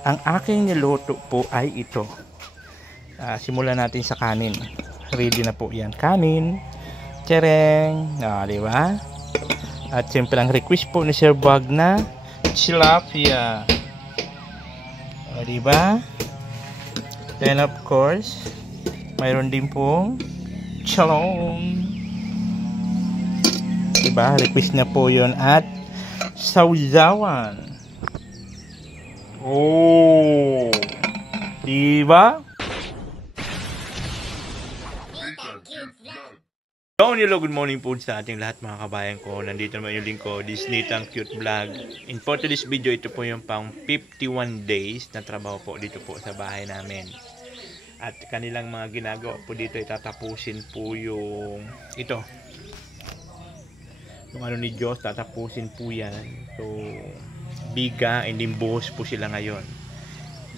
Ang aking niluto po ay ito. Simulan natin sa kanin. Ready na po yan. Kanin. Tsereng. Di ba? At siyempre ang request po ni Sir Bug na tilapia. Di ba? Then of course, mayroon din pong chalong. Di ba? Request na po yon at sausawan. Oh, diba? Hello, good morning po sa ating lahat mga kabayan ko. Nandito naman yung link ko, this Nitang Cute Vlog. In for today's video, ito po yung pang 51 days na trabaho po dito po sa bahay namin. At kanilang mga ginagawa po dito, itatapusin po yung ito. Yung ano ni Diyos, tatapusin po yan. So, biga, and then buhos po sila ngayon.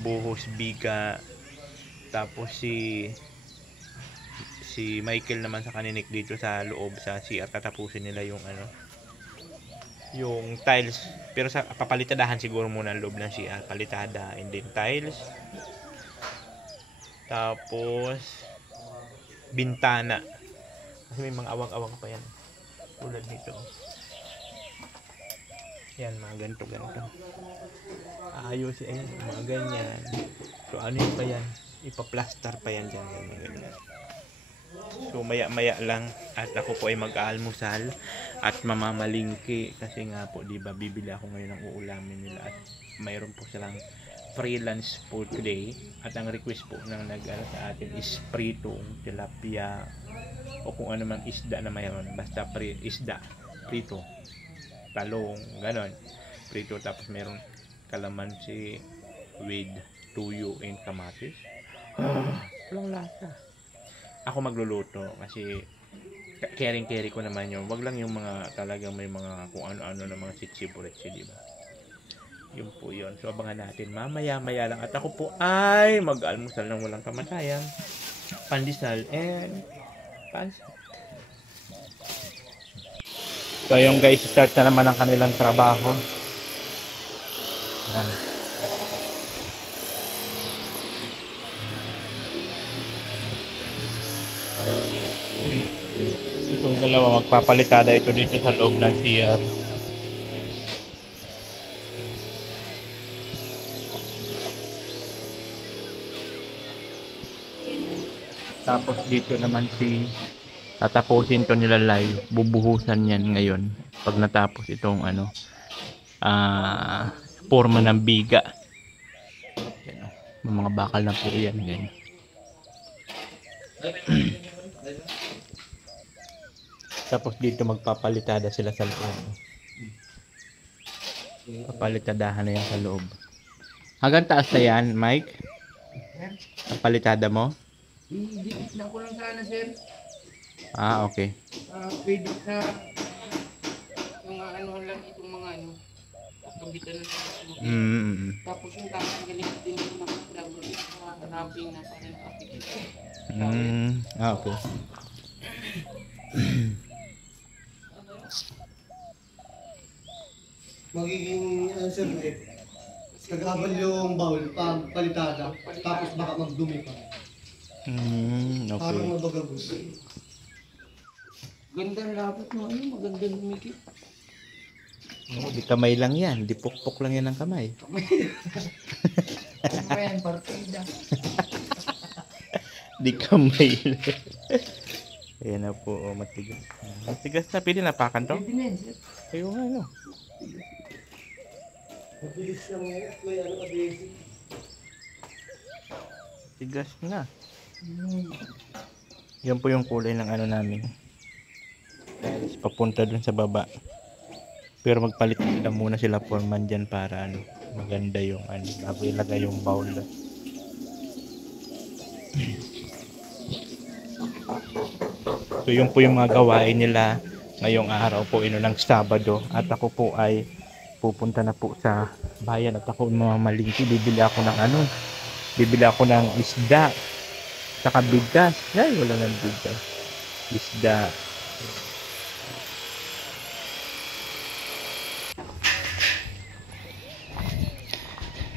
Buhos, biga. Tapos si Michael naman sa kaninik dito sa loob sa CR, tatapusin nila yung ano, yung tiles. Pero sa papalitadahan siguro muna ang loob ng CR, palitada, and then tiles. Tapos bintana. Kasi may mga awang-awang pa yan. Tulad nito. Yan, mga ganito. Ayos eh, mga ganyan. So ano yung pa yan? Ipa-plaster pa yan dyan. Mga ganyan. So maya-maya lang at ako po ay mag-aalmusal at mamamalingki kasi nga po, di ba, bibili ako ngayon ng uulamin nila at mayroon po silang freelance for today at ang request po ng nag-ano sa atin is pritong tilapia o kung ano man isda na mayroon, basta isda, prito, talong, ganon, prito. Tapos meron kalamansi with tuyo and kamatis. Walang lasa. Ako magluluto kasi caring ko naman yun. Wag lang yung mga talagang may mga kung ano-ano na mga sitsi-puretsi, di ba? Yun po yun. So abangan natin mamaya-maya lang. At ako po ay mag-almusal ng walang kamatayan, pandesal and pansit. So yung guys, start na naman ang kanilang trabaho. Itong dalawa magpapalitada ito dito sa loob ng CR. Tapos dito naman tatapusin to nila live, bubuhusan yan ngayon pag natapos itong ano, forma ng biga. Yan, may mga bakal na po yan, ganyan. Tapos dito magpapalitada sila sa loob. Papalitadahan na yan sa loob. Hanggang taas na yan, Mike? Palitada mo? Dikit lang ko lang sana, sir. Okay. Pwede sa mga ano lang itong mga ano. Kabitan na sa Tapos yung tatanggalin din yung mga double sa wrapping na parang application. Okay. Magiging answer kagabal yung bowl pag palitada, tapos baka magdumi pa. Okay. Parang mabagabos. Ganda lapot mo, ano, maganda lumikit. Di kamay lang yan, di pukpok lang yan ng kamay. Ano yan, partida. Di kamay lang. Ayan na po, matigas. Matigas na, pwede napakan to? Pwede na yan, sir. Ayun nga, no? Mabilis lang may ano ka basic. Tigas na. Yan po yung kulay ng ano namin. Papunta dun sa baba. Pero magpalit na muna sila foreman dyan para ano, maganda yung ano, bago ilagay yung bowl. So yun po yung mga gawain nila ngayong araw po, ino ng Sabado. At ako po ay pupunta na po sa bayan at ako mamamalingki. Bibili ako ng isda saka bigas. Ay, wala nang bigas. Isda.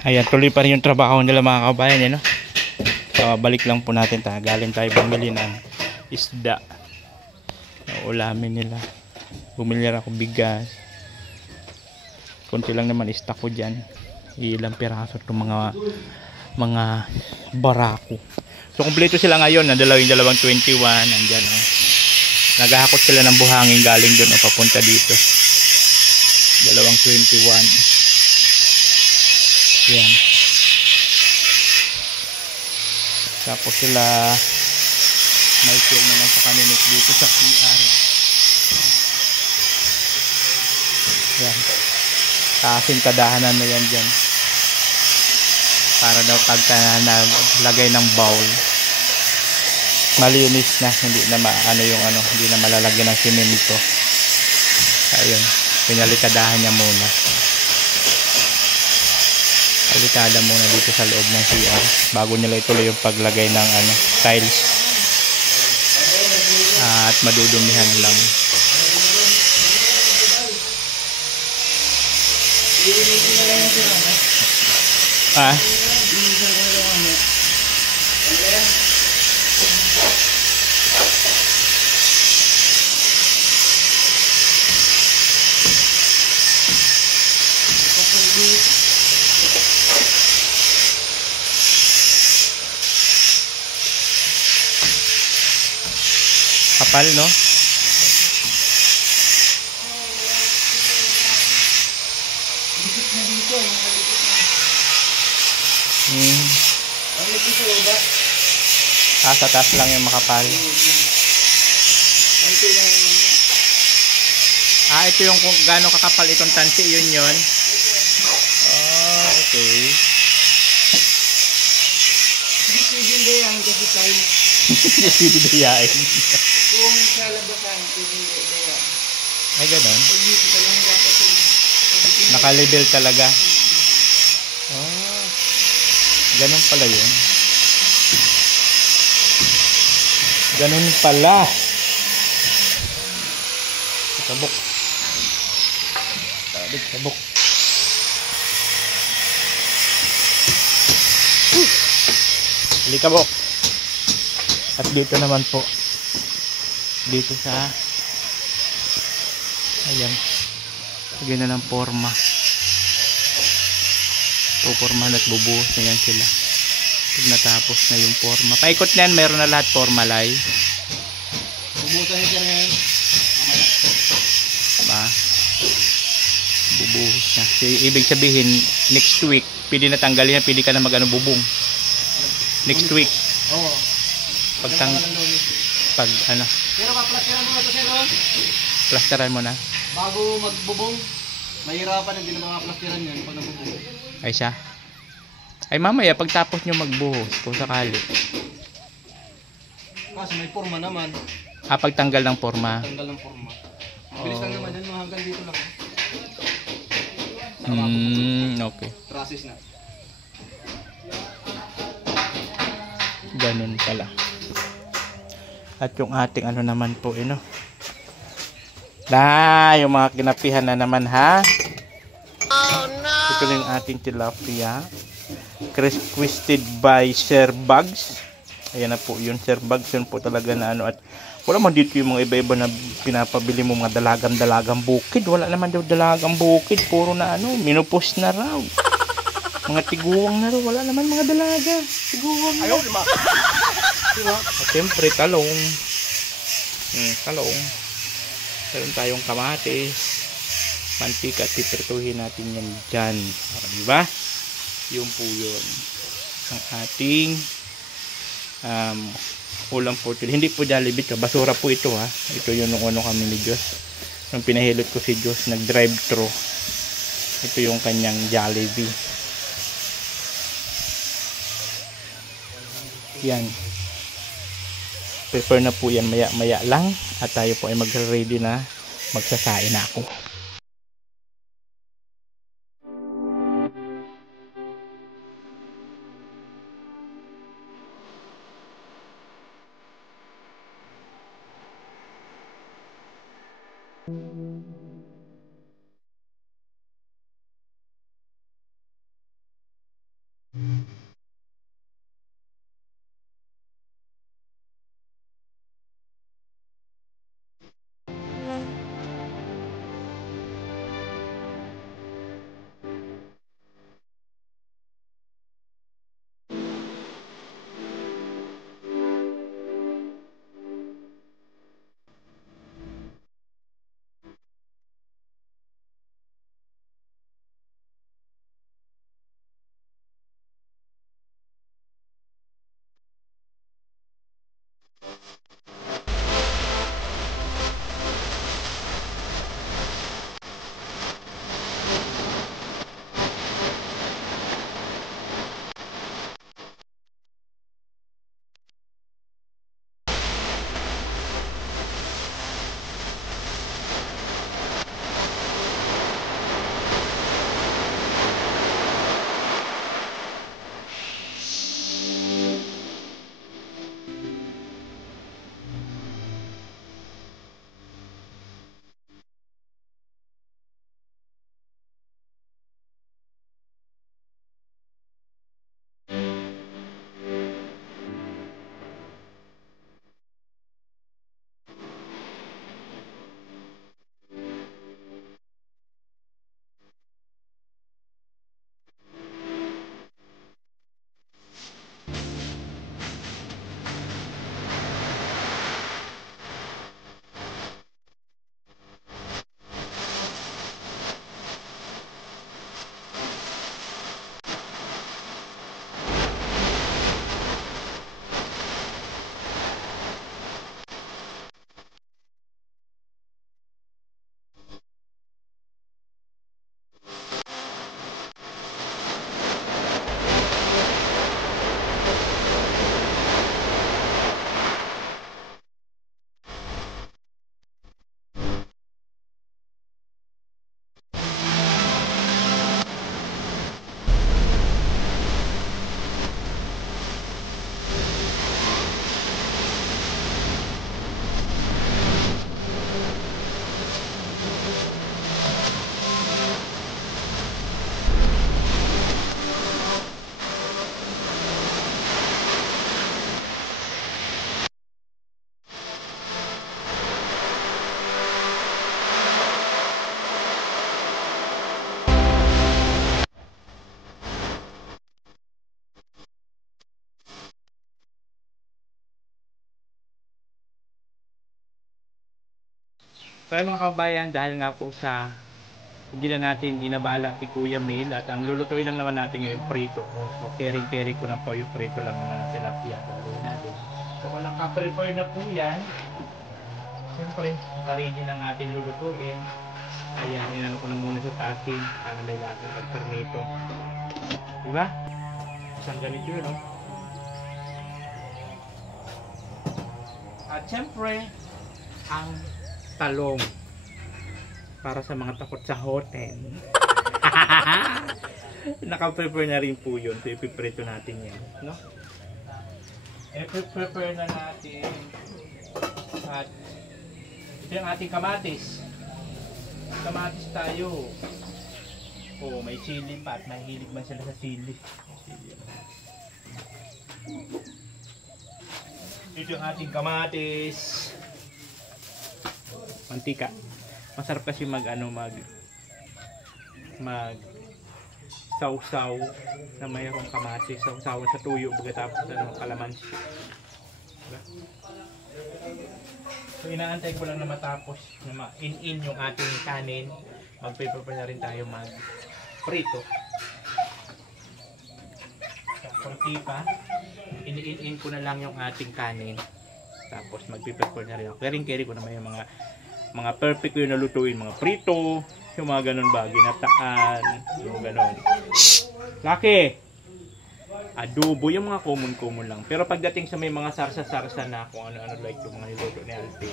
Ayan, tuloy pa rin yung trabaho nila mga kabayan, no? So, balik lang po natin tayo. Galing tayo bumili ng isda. Ulamin nila. Bumili ako bigas. Kunti lang naman stock ko dyan. Ilang piraso itong mga barako. So, kumpleto sila ngayon. Yung dalawang 21. Nandyan, oh. Naghahakot sila ng buhangin galing doon o papunta dito. Dalawang 21. Yan. Tapos sila Michael naman sa kaninik dito sa PR. Yan. Taasin kadahanan na yan dyan. Para daw pagka naglagay ng bowl, malinis na, hindi na hindi na malalagyan ng simento. Ayun, pinalikadahan niya muna. Palitada muna dito sa loob ng CR bago nila ituloy yung paglagay ng tiles. At madudumihan lang. Ah? Kapal, no? Sa taas lang yung makapal. Ito yung kung gaano kakapal itong tansi, yun. Oh, okay. Hindi pwede dayain kasi tayo. Hindi dayain. Kung sa labasan, pwede dayain. Ay, ganon? Pag dito ka lang dapat Naka-level talaga. Oh, ganon pala yun. Ganon pala. Sabok. Sabok. Likabok. At dito naman po, dito sa ayan, lagyan na ng forma. Pupormahan at bubuhos na yan sila pag natapos na yung forma. Paikot na yan, meron na lahat formalay. Bubutan niya ngayon. Diba? Bubuhos na. So, ibig sabihin next week pwede na tanggalin yan, pwede ka na bubong next week. Oo. Pag Pero paplasteran mo na ito, sir, oh. plasteran mo na. Bago magbubong, mahirapan, hindi na makaplasteran yan pag nabubong. Ay siya. Ay mamaya pagtapos nyo magbuhos kung sakali. Kasi may forma naman. Pagtanggal ng forma. Tanggal ng forma. Bilis lang naman yan, mga hanggang dito lang. Okay. Process na. Ganun pala. At yung ating naman po, yung mga kinapihan na naman, ha? Oh no! Ito na yung ating tilapia. Twisted by Sir Bugs. Ayan na po yun, Sir Bugs. Yun po talaga na at wala man dito yung mga iba-iba na pinapabili mo mga dalagang bukid. Wala naman daw dalagang bukid. Puro na minupos na raw. Mga tiguwang na raw. Wala naman mga dalaga. Tiguwang na. Diba? At siyempre, talong. Talong. Meron tayong kamatis. Mantika at pipertuhin natin yan dyan. Diba? Yun po yun. Ang ating ulam po ito. Hindi po Jollibee ito. Basura po ito, ha. Ito yung kami ni Diyos. Nung pinahilot ko si Diyos, nag-drive-thru. Ito yung kanyang Jollibee. Yan. Prepare na po yan maya lang. At tayo po ay mag-ready na. Magsasain na ako. Kaya mga kabayan, dahil nga po sa hindi na natin inabala si Kuya Mel at ang lulutuin lang naman natin yung prito. So, carry ko na po yung prito lang na tilapia. Gagawin natin. So, walang ka-prepare na po yan. Siyempre, ready ng ating lulutuin. Ayan, inano ko na muna sa akin para may lagong pagpermito. Diba? Isang ganito yun, no? At siyempre, ang talong para sa mga takot sa hotel. Naka-prepare na rin po yun. So, ipiprito natin yan. No? I-prepare na natin. At ito yung ating kamatis. Kamatis tayo. Oh, may chili pa at mahilig man sila sa chili. Ito yung ating kamatis. Mantika. Masarap kasi mag sausaw na mayroong kamatis, sausaw sa tuyo pagkatapos kalamansi. Diba? So inaantay ko lang na matapos na ma-in yung ating kanin. Magpe-prepare na rin tayo mag-prito. So, konti pa. In ko na lang yung ating kanin. Tapos magpe-prepare na rin ako. Carry ko na may mga perfect ko yung nalutuin, mga prito, yung mga ganun ba, ginataan, yung ganun. Laki! Adobo, yung mga common lang. Pero pagdating sa may mga sarsa-sarsa na kung ano-ano like yung mga niluto ni Alpi.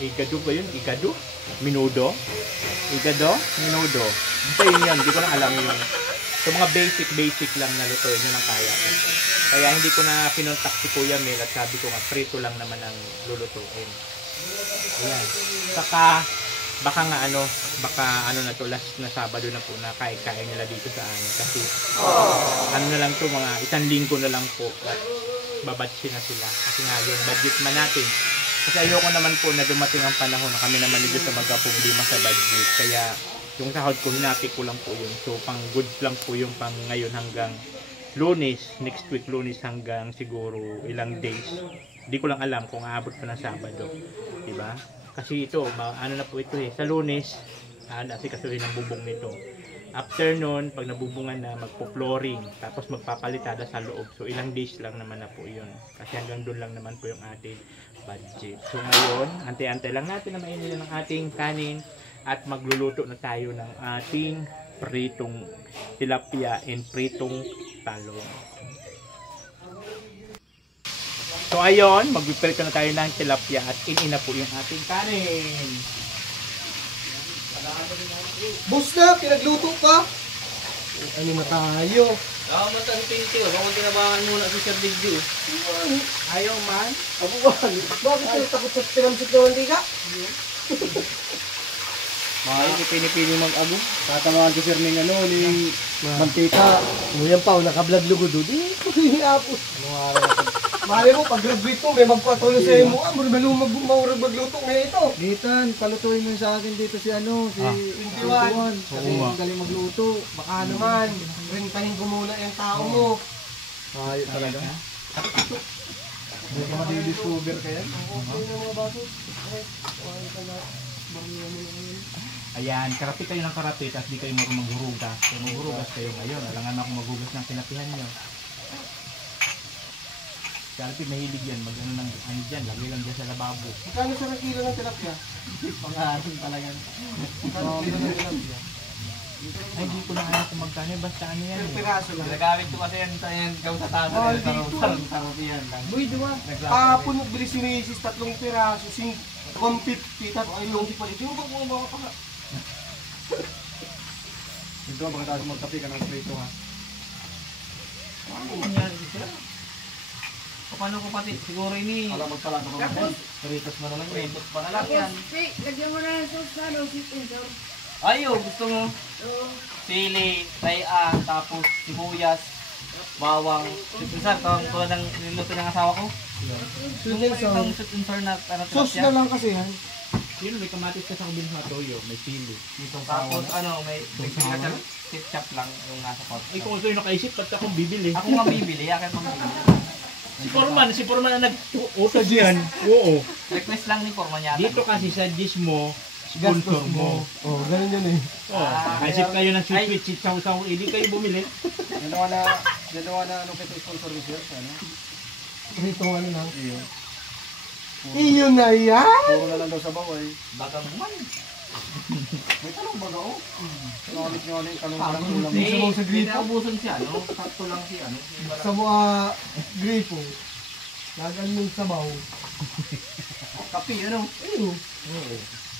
Igado ba yun? Igado? Minudo? Igado? Minudo. Basta yun yun, hindi ko na alam yun. So mga basic lang na lutuin yun ang kaya ko. Kaya hindi ko na pinuntak si Kuya Mel at sabi ko nga, prito lang naman ang lulutuin. Ayan. Saka baka na to last na Sabado na po na kain nila dito sa amin kasi ano na lang to, mga isang linggo na lang po at babatsi na sila kasi nga yung budget man natin kasi ayoko naman po na dumating ang panahon na kami naman dito sa magka-problema sa budget kaya yung sahod ko hinati ko lang po yun, so pang goods lang po yung pang ngayon hanggang Lunes, next week Lunes hanggang siguro ilang days. Hindi ko lang alam kung aabot pa ng Sabado, diba? Kasi ito, ano na po ito sa Lunes, asikasuhin ang bubong nito. After nun, pag nabubungan na, magpo-flooring, tapos magpapalitada sa loob. So, ilang days lang naman na po yun. Kasi hanggang doon lang naman po yung ating budget. So, ngayon, antay-antay lang natin na mainin ng ating kanin at magluluto na tayo ng ating pritong tilapia and pritong talong. So ayun, mag-prepare na tayo ng tilapia at na po yung ating kanin. Boss na, pinagluto pa. Ano na tayo? Matang pinti, huwag mong tinabangan muna si Sir Digyo. Ayaw man. Abuwan. Bakit kayo takot sa pinamsik na mantika? Mahal, pinipili mag-abo. Tatamaan ko sir ng ni mantika. Ngayon pa, naka-vlog lugo doon. Hindi apos. Anong araw na Mahali mo, pag-graduate mo, may magpatuloy sa iyo mo. Maurag magluto ngayon ito. Gitan, palutuin mo sa akin dito si si Pintiwan. Kasi galing magluto. Baka naman, rintahin ko muna yung tao mo. Ayos talaga. Hindi ka madidiscover ka yan. Ayan, karapi kayo ng karapi at di kayo marunong maghurugas. So maghurugas kayo ngayon. Alangan ako maghugas ng tinapihan nyo. Karapi mahilig yan. Mag-ano ng ano dyan. Lagay lang dyan sa lababo. Magkano sa kilo ng tilapia? Pangasin talaga. Magkano kilo ng tilapia? Ay, hindi ko na alam kung magkano. Basta ano yan. Per piraso lang. Ginagamit ko kasi yan sa yan, gaw sa taso. Mahal dito. Sarap yan lang. Uy, diba? Kahapon nagbili si Macy's 3 piraso, 150, tapos ay long pa rin. Di mo ba bumaba ka pa? Ito, baka tayo magkapi ka ng prito ha. Ano nangyari siya? Paano ko pati? Siguro ini. Alam magpala ka Tapos, Ritos mo na lang yun. Tapos pa na lang yan. Lagyan mo na ng sauce na, no? Sweet and sour. Ayo, gusto mo? Oo. Sili, taya, tapos sibuyas, bawang. Sir, tawag ko ng niluto ng asawa ko. Yung isang sweet and sour na Sauce na lang kasi yan. Yun, may kamatis ka sa kubin sa toyo. May sili. Tapos ano, may ketchup lang yung nasa pot. Ay, kung ito yung nakaisip, ba't akong bibili? Ako nga bibili, akin pang bibili. Si Foreman na nag-utos yan. Oo. Request lang ni Forman yata. Dito kasi sa dish mo, sponsor mo. Oh, ganun yun eh. Oh, kasip kayo ng sweet chow-chow, hindi kayo bumili. Dalawa na ano kita sponsor niyo ano? Rito ano na. Iyo. Iyo na yan! Puro na lang daw sa baway. Baka naman. May talong baga oh. Nakamit niyo ano yung talong parang Hindi. ulam. Sabaw sa gripo? Pinaubusan siya, no? Sakto lang siya, no? Sa mga gripo. Lagan ng sabaw. Kapi ano? Ayun. Oo,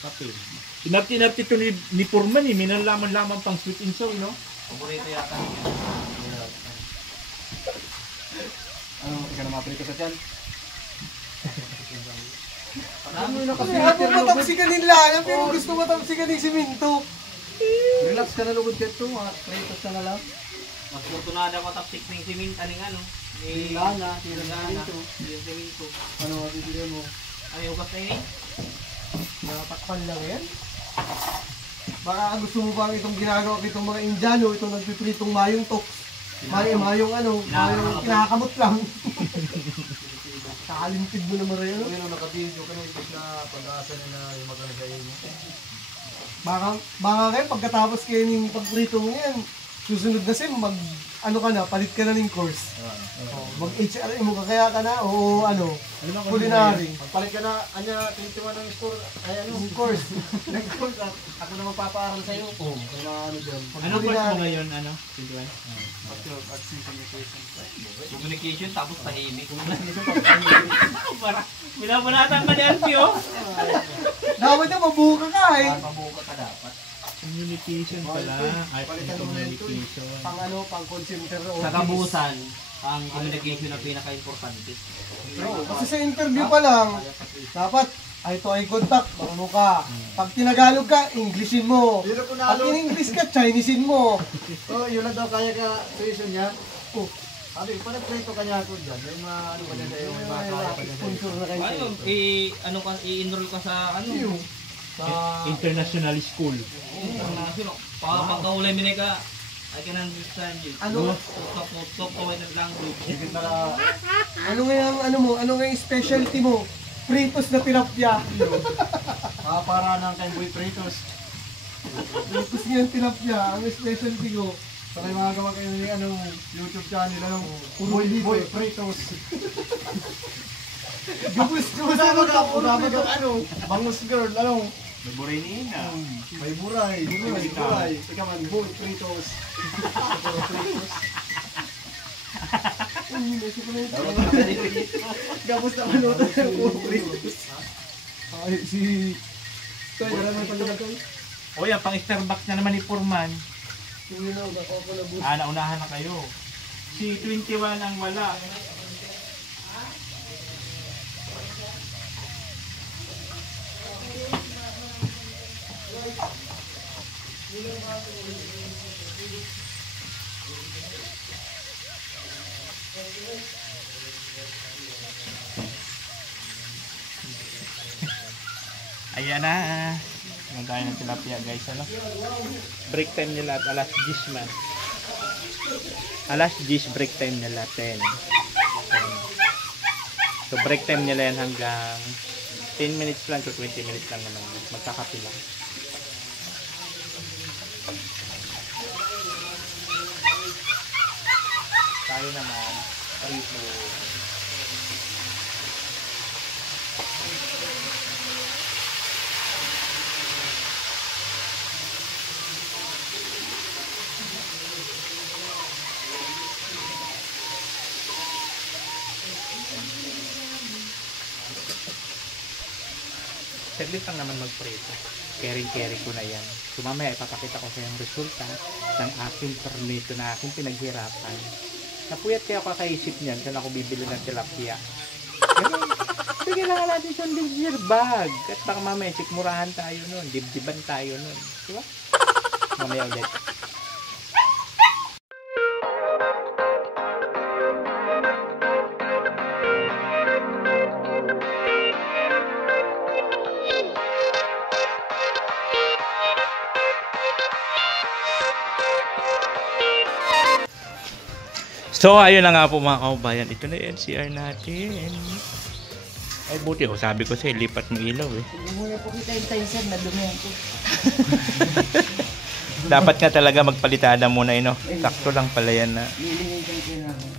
kape. Tinapti ito ni Foreman eh, minalaman-laman pang sweet and sour, no? Paborito yata. Ano, ikaw na mapalito sa tiyan? Marami na Kasi ako matapsikan nila yan, pero gusto matapsikan ni Siminto. Relax ka na lugod dito, mga pretos ka na lang. Mas fortunada ko tapsik ng simin, aning ano? Ni Lana, Lana, yung siminto. Ano, bibili mo? Ay, ugas na yun eh. Nakatakpan lang yan. Baka gusto mo bang itong ginagawa itong mga Indiano, itong nagpipritong mayong toks. Mayong ano, mayong kinakamot lang. Kakalimpid mo naman rin. Kung yun ang naka-video ka nung ibig na pag-aasa nila yung magana sa iyo mo. Baka kayo pagkatapos kayo ng pagprito mo yan, susunod na sim, ano ka na, palit ka na ng course. Mag HRM mo ka kaya ka na, o ano, culinary. Pagpalit ka na, anya, 21 ang score, ay ano, Ng course. nag-course at ako na magpapaaral sa iyo. Oo, kaya na ano dyan. Ano course mo ngayon, ano? 21? Communication, tapos tahimik. Para, binabanatan ka ni Alfie, oh. Dapat na mabuka ka eh. Mabuka ka dapat. Communication pala. Art Palitan and mo na yun, Toy. communication. Pang ano, pang call center o Sa kabuusan, ang communication na pinaka-importante. Kasi sa interview pa lang, dapat eye to eye contact, marunong ka. Pag tinagalog ka, Englishin mo. Yun ang Pag punalo. in-English ka, Chinesein mo. Oh, yun lang daw kaya ka tuition niya. Oh, Sabi, parang kwento ka niya ako dyan. May mga ano pa dyan sa'yo, may mga kaya pa dyan sa'yo. sponsor na kayo Ano, sa'yo. i-enroll ka sa ano? Sa International school. International. Pagkaulay mo ka, I can understand you. Ano? Talk to my language. Higit na ano nga yung ano mo, ano nga yung specialty mo? Pritos na tilapia. para ng kay Boy Pretos. Pritos nga yung tilapia, ang specialty ko. Para yung mga gawa kayo ng ano, YouTube channel, ano, Puro dito. Boy Pretos. Gabus ko sa Usama ka, ano, bangus girl, ano, May burinina. may buray, buray. Ikaw man, Boy Pretos. Gabos na manuto ng Boy Pretos. Ay, si... Toy, wala naman pagkabagay. O yan, pang Starbucks na naman ni Foreman. Sige na, baka ako na bus. Naunahan na kayo. Si 21 ang wala. Ayan na. Nagkain ng tilapia guys, ano? Break time nila at alas 10 man. Alas 10 break time nila 10. So break time nila yan hanggang 10 minutes lang to 20 minutes lang naman. Magkakapi lang. Tayo naman, prito. Saglit lang naman magprito. Caring ko na yan. So mamaya ipapakita ko sa yung resulta ng aking permito na aking pinaghirapan. Napuyat kaya ako kakaisip niyan saan ako bibili ng tilapia. Ganun. Kasi kailangan natin siyang leisure bag. At baka mamaya sikmurahan tayo nun. Dibdiban tayo nun. Diba? Mamaya ulit. So, ayun na nga po mga kaubayan. Ito na yung NCR natin. Ay, buti ko. Sabi ko sa'yo, lipat mo ilaw eh. Hindi mo na po kita yung tayo sir, nadumihan ko. Dapat nga talaga magpalitada muna no. Sakto lang pala yan na. Nilingin ko yung namin.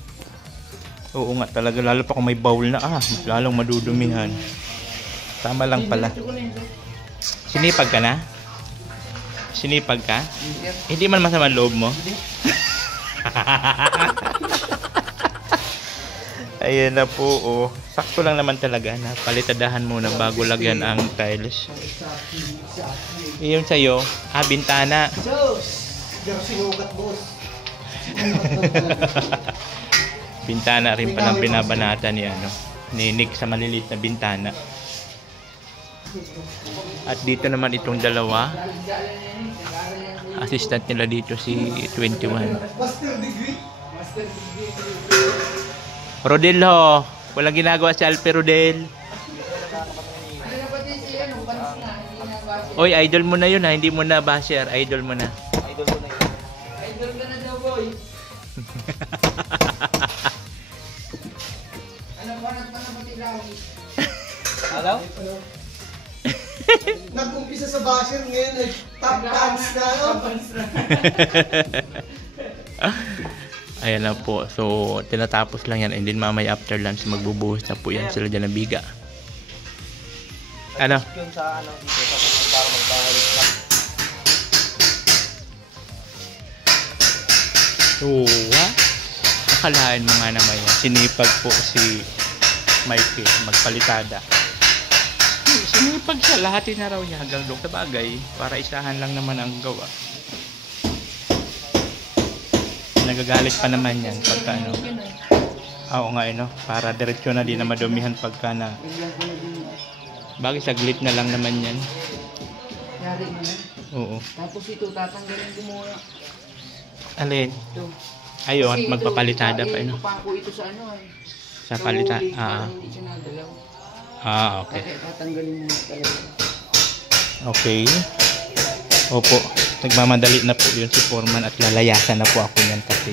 Oo nga talaga. Lalo pa kung may bowl na lalong madudumihan. Tama lang pala. Sinipag ka na? Sinipag ka? Hindi man masama loob mo? Ayan na po oh. Sakto lang naman talaga na palitadahan muna bago lagyan ang tiles. Iyon sa'yo, bintana. Pero sinukat, boss. Bintana rin palang binabanatan ni ni Nick sa maliliit na bintana. At dito naman itong dalawa. Assistant nila dito si 21. Master degree. Rodel ho. Walang ginagawa si Alpe Rodel. Oy, idol mo na yun ha. Hindi mo na basher. Idol mo na. Idol ka na daw, boy. Alam ko, nagpanapati lagi. Hello? Nag-umpisa sa basher ngayon, top pants na, no? Ayan na po. So, tinatapos lang yan. And then mamaya after lunch, magbubuhos na po yan sila dyan ng biga. Ano? Yung sa ano dito, tapos para magbahay. Oo, akalain mo nga naman yan. Sinipag po si Mikey magpalitada. Sinipag siya. Lahatin na raw niya hanggang doon. Sabagay, para isahan lang naman ang gawa. Nagagalit pa naman yan pagka ano. Oo nga para diretsyo na din na madumihan pagka na. Bagay saglit na lang naman yan. Yari mo na. Oo. Tapos ito, tatanggalin ko muna. Alin? Ito. Ayun, Kasi magpapalitada pa ipapako ito sa ano eh. Sa palitada. Hindi siya nagalaw. Okay. Kaya tatanggalin muna talaga. Okay. Opo. Nagmamadali na po yun si Foreman at lalayasan na po ako niyan kasi.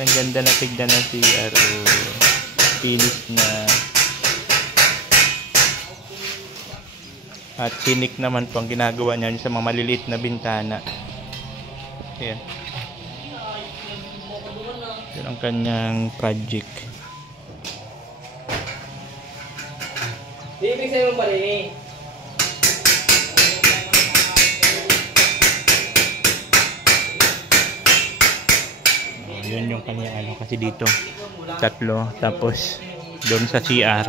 Ang ganda na tignan na si finish na. At sinik naman po ang ginagawa niya sa mga maliliit na bintana. Ayan. Yun ang kanyang project. Ibig sa'yo mong palini. Yun yung kanya kasi dito tatlo, tapos doon sa CR,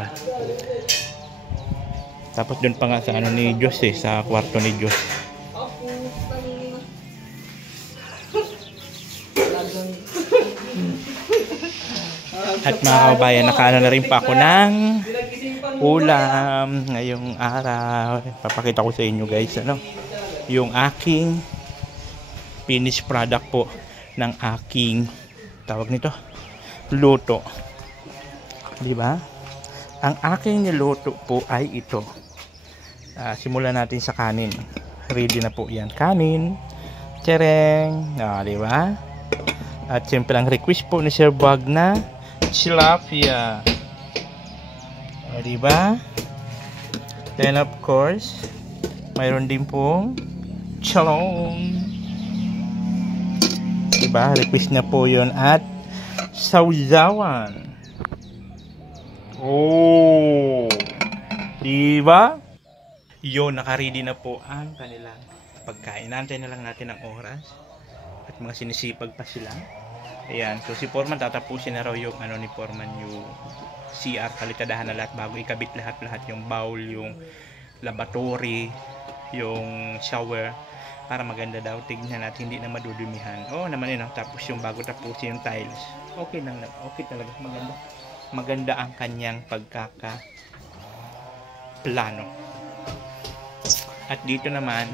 tapos doon pa nga sa ni Diyos sa kwarto ni Diyos. At mga kabayan, nakaano na rin pa ako ng ulam ngayong araw. Papakita ko sa inyo guys yung aking finished product po ng aking tawag nito luto, di ba? Ang aking niluto po ay ito. Simulan natin sa kanin. Ready na po yan, kanin, tsereng, di ba? At siyempre ang request po ni Sir Bag na tilapia, di ba? Then of course mayroon din pong chalong, diba? Request na po yun. At sausawan. Oh, diba? Yun, nakaready na po ang kanilang pagkain. Nantay na lang natin ang oras at mga sinisipag pa sila. Ayan, so si Foreman tatapusin na raw yung ni Foreman yung CR, palitadahan na lahat bago ikabit lahat yung bowl, yung lavatory, yung shower, para maganda daw tignan at hindi na madudumihan. Naman yun. Tapos yung bago tapusin yung tiles, okay lang, okay talaga, maganda ang kanyang pagkakaplano. At dito naman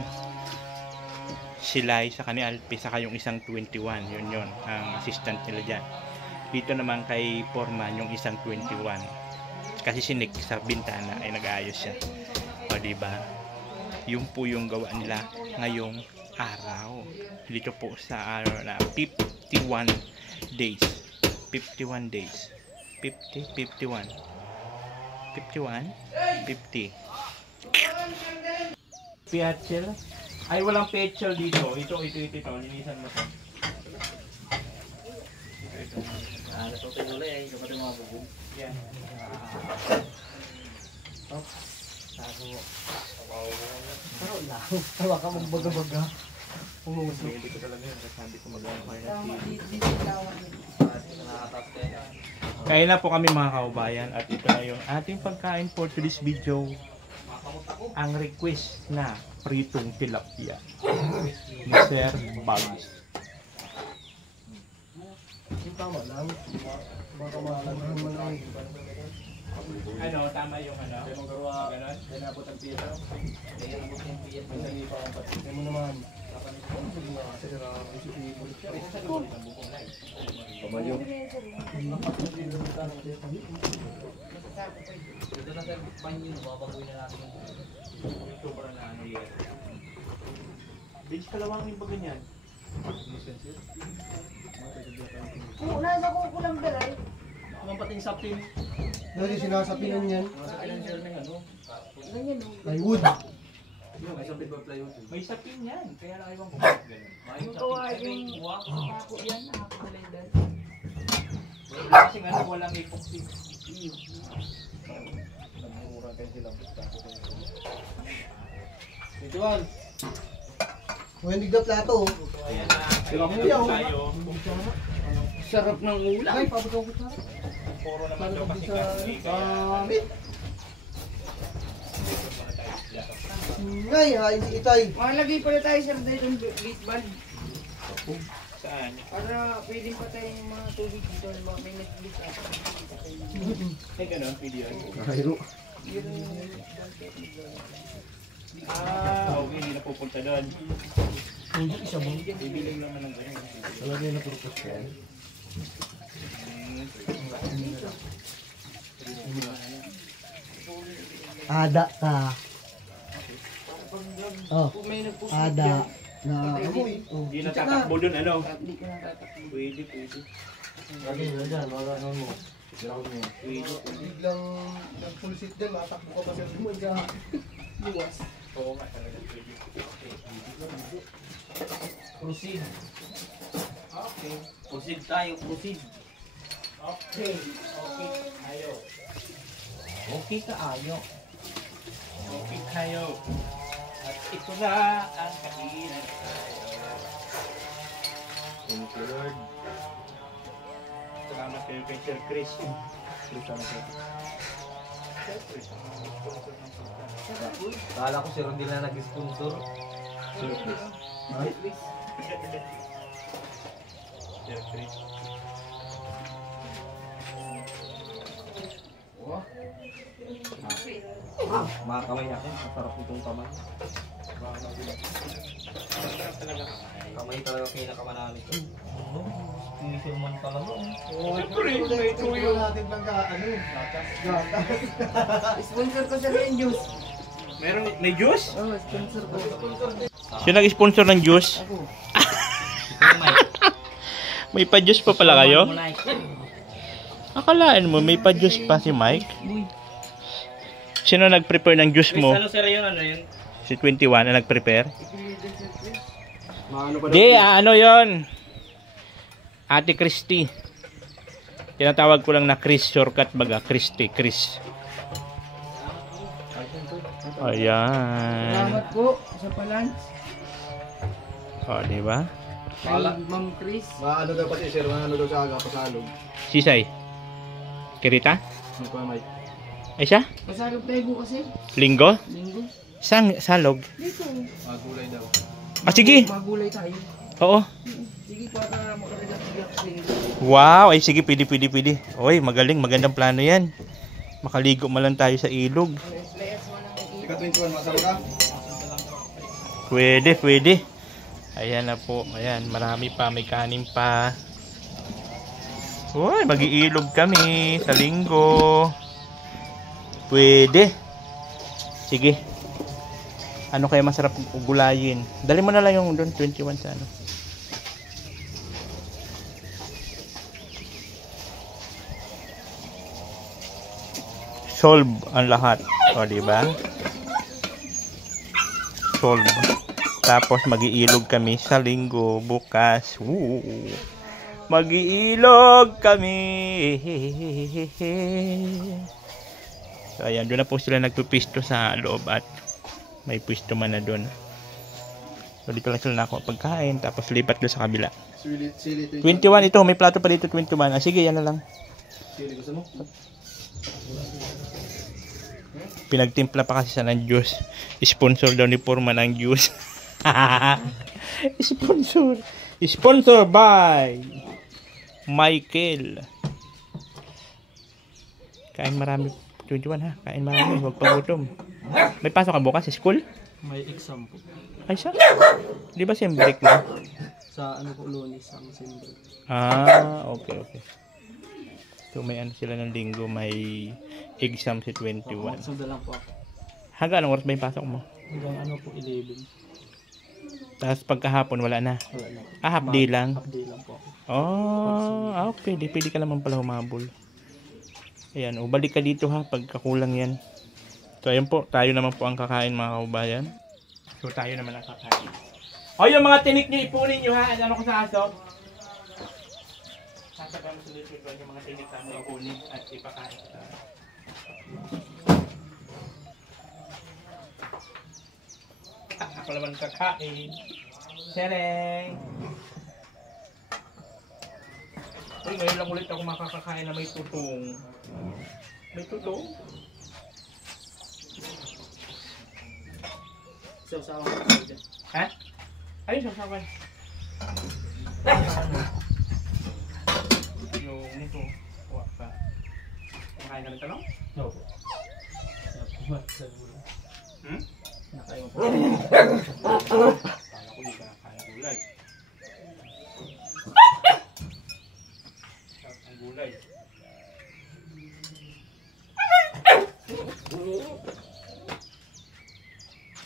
sila sa kani Alpi saka yung isang 21, yun ang assistant nila dyan. Dito naman kay Foreman yung isang 21 kasi si Nick sa bintana ay nag-aayos siya, diba? Yun po yung gawa nila ngayong araw. Dito po sa araw na 51 days. 51 days. 50, 51. 51, 50. Piachel? Ay, walang piachel dito. Ito. Linisan mo to. Yan. Tawa ka mong baga-baga. Hindi ko talaga yun. Sabi ko mag-aamay na Kain na po kami mga kaubayan at ito na yung ating pagkain for today's video. Ang request na pritong tilapia ni Sir Bugs. Yung tama lang. Baka makalaghan mo lang. Ano, tama yung ano? Ganon? Kaya mo naman. Bitch, kalawang yung baga niyan. Oo, nasa ko kulang beray. Dahil sinasapinan yan. Ganyan o. Plywood. May sapin yan. Kaya lang ibang bumag ganun. Yung kawain yung ako yan, nakakalidan. Kasi nga walang epoxy. Kung hindi ka plato. Ayan na. Ayun tayo. Sarap ng ulam. Ay, pabuto ko sa. Puro naman daw kasi Sa kasi ngay, ha, hindi itay. Malagay pala tayo sir dito yung gate valve. saan? Para pwedeng patay yung mga tubig dito. May nag-leak at Ay gano'n, video. Kahiro. Okay, hindi na pupunta doon. Hindi isa mo. Bibiling naman ng gano'n. Talaga yung napurpos ko. Ada ka. Oh, kung may nagpusit ada. Na amoy. Oh, Hindi na tatakbo doon, ano? hindi ka natatakbo. Pwede. Lagi na dyan, wala ano mo. Pwede. Biglang nag-full seat din, matakbo ka pa sa lumon ka. Luwas. Oo nga talaga, pwede. Proceed. Okay. Proceed tayo, proceed. Okay. Ayo. Okay ka ayo. Okay kayo. At ito na ang kainan tayo. Thank you, Lord. Salamat kayo kay Sir Chris. Kala ko si Rodil na nag-sponsor. Sir Chris. Mga kamay ako, masarap itong kamay. Sarap talaga. Kamay talaga pinakamanami ito. Special man talaga. Ito yung natin pang ano, gatas. Sponsor ko sa yung juice. May juice? Oh, sponsor ko. Sino nag-sponsor ng juice? Ako. May pa-juice pa pala kayo? Akalaan mo, may pa-juice pa si Mike? Sino nag-prepare ng juice mo? Ano sir yun? Ano yun? Si 21 na nag-prepare? Maano pa Di, ano yon? Ate Christy. Tinatawag ko lang na Chris, shortcut baga. Christy, Chris. Ayan. Salamat po sa palans. O, diba? Kay Ma'am Chris. Maano daw pati sir, maano daw sa aga, pasalog. Sisay? Kirita? Ano pa may? Ay siya? Pasalog tayo bukas eh. Linggo? Linggo. Salog? Dito. Magulay daw. Ah, sige. Magulay tayo. Oo. Sige, para makarigat-rigat sa linggo. Wow, ay sige, pwede. Oy, magaling, magandang plano yan. Makaligo man lang tayo sa ilog. Ika 21, masama ka? Pwede. Ayan na po, ayan, marami pa, may kanin pa. Uy, mag-iilog kami sa linggo. Pwede. Sige. Ano kaya masarap gulayin? Dali mo na lang yung doon 21 sa ano. Solve ang lahat. O, di ba? Solve. Tapos mag-iilog kami sa linggo bukas. Woo! Mag-iilog kami. So, ayan. Doon na po sila nagpipisto sa loob at may pisto man na doon. So, dito lang sila nakuha pagkain. Tapos lipat doon sa kabila. Sili 21 ito. May plato pa dito 21. Ah, sige, yan na lang. Sili gusto mo? Pinagtimpla pa kasi siya ng juice. Sponsor daw ni Foreman ng juice. Sponsor. Sponsor by Michael. Kain marami. 21 ha. Kain marami. Huwag pagutom. May pasok ka bukas sa school? May exam po. Ay siya. Di ba siyang break na? Sa ano po, Lunes ang sembro. Ah, okay, okay. So may ano sila ng linggo, may exam si 21. Sundan lang po ako. Hanggang anong oras ba yung pasok mo? Hanggang ano po, 11. Tapos pagkahapon wala na. Wala na. Ah, half day lang. Half day lang po ako. Oh, okay. Pwede ka naman pala humabol. Ayan, o balik ka dito ha, pagkakulang yan. So ayun po, tayo naman po ang kakain mga kaubayan. So tayo naman ang kakain. O yung mga tinik nyo, ipunin nyo ha. Ano ko sa aso? Sasabay mo sa likod yung mga tinik na ipunin at ipakain sa ako naman kakain. Sereng! Uy, ngayon lang ulit ako makakakain na may tutong. May tutong? Sasawa ko kayo dyan. Ha? Ayun, sasaway. Yung nito. Kuha ka. Kumakain ka ng talong? No po. Sa gulo. Hmm? Nakayo po. Kala ko di ka nakain gulay. Sarap ang gulay.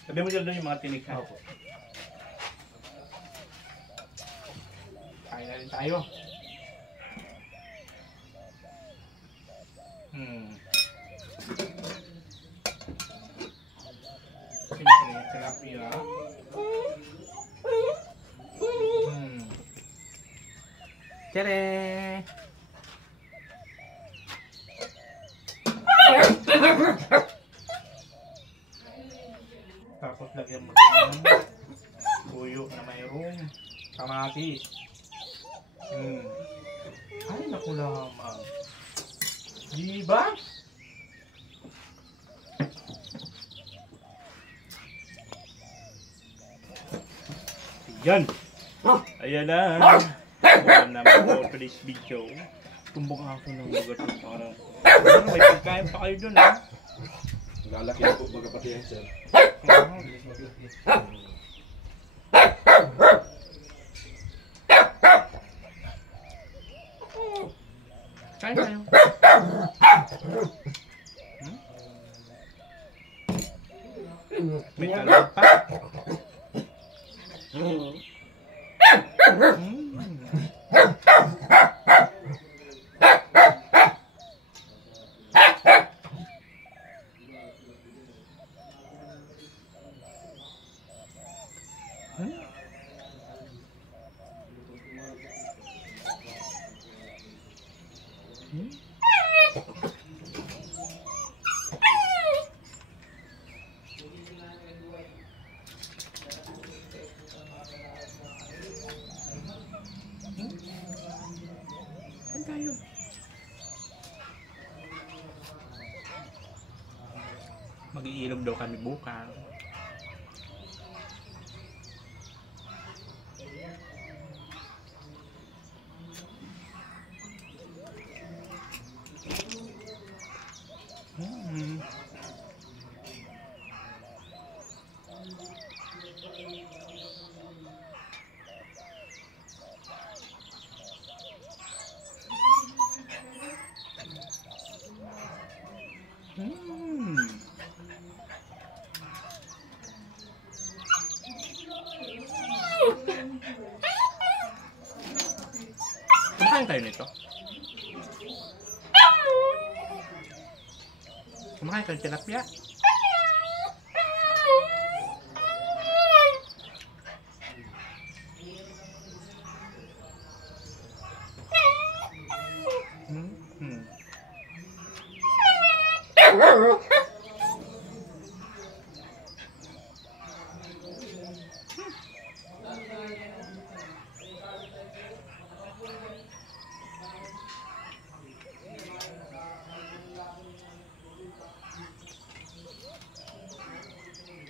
Sabi mo dyan doon yung mga tinik ha? Opo. Kain na rin tayo. Siyempre, tilapia. Tere! Tapos lagyan mo ng tuyo na mayroong kamatis. Ay, naku lamang. Diba? Yan. Ayan na. Ayan naman po today's video. Tumbok ako ng lugar to para. May pagkain pa kayo dun ha. Lalaki na po magkapati yan, sir. Kain tayo. May talong pa. Mag-iilog daw kami bukas. Kumakain kayo nito? Kumakain kayo ng tilapia?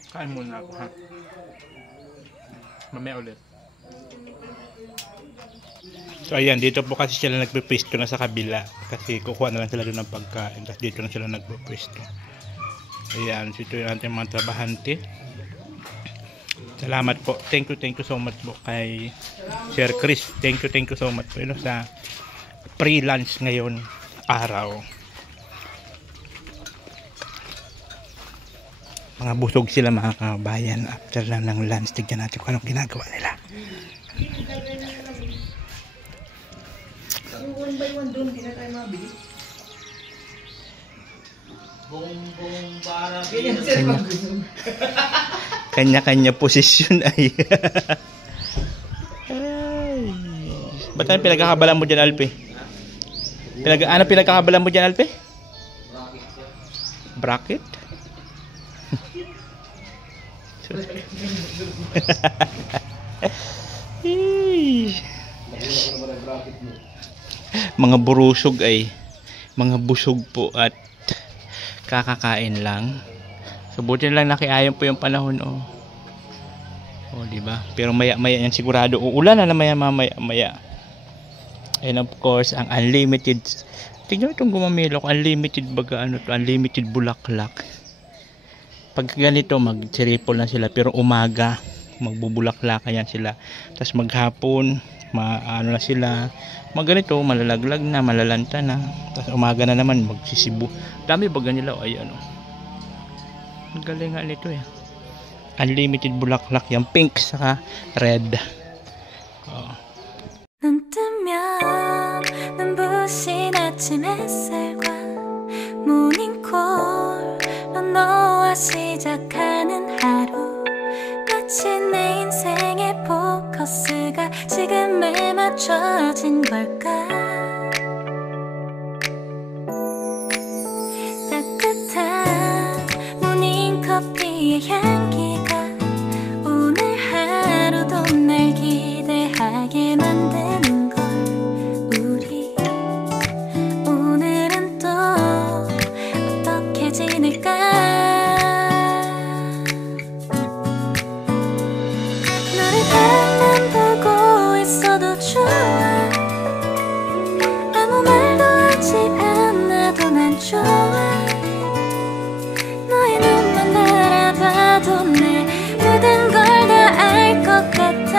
Kain muna ako, ha? Mamaya ulit. So ayan, dito po kasi sila nagpipwesto na sa kabila. Kasi kukuha na lang sila doon ng pagkain. Tapos dito na sila nagpipwesto. Ayan, dito yung ating mga trabahante. Salamat po. Thank you so much po kay Sir Chris. Thank you so much po sa pre-lunch ngayon araw. Mga busog sila mga kabayan after lang ng lunch. Tignan natin kung anong ginagawa nila. Kanya-kanya posisyon ay. Ba't ano pinagkakabalan mo dyan, Alpe? Ano pinagkakabalan mo dyan, Alpe? Bracket? Mga burusog ay mga busog po at kakakain lang. So buti lang nakiayon po yung panahon oh. Oh, di ba? Pero maya-maya yan sigurado uulan na maya-maya. And of course, ang unlimited. Tingnan itong gumamilok, unlimited baga ano to, unlimited bulaklak. Pag ganito mag-triple na sila pero umaga magbubulaklakan yan sila. Tapos maghapon ano na sila. Ganito malalaglag na, malalanta na. Tapos umaga na naman magsisibo. Dami baga nila ay ano. Ang galing nga nito eh. Unlimited bulaklak yung pink saka red. 눈 뜨면 눈부신 아침 햇살과 모닝콜로 너와 시작하는 하루 마치 내 인생의 포커스가 지금에 맞춰진 걸까 따뜻한 모닝커피의 향기가 오늘 하루도 날 기대하게 만드는 걸 우리 오늘은 또 어떻게 지낼까 너를 바라만 보고 있어도 좋아 아무 말도 하지 않아도 난 좋아 너의 눈만 바라봐도 내 모든 걸 다 알 것 같아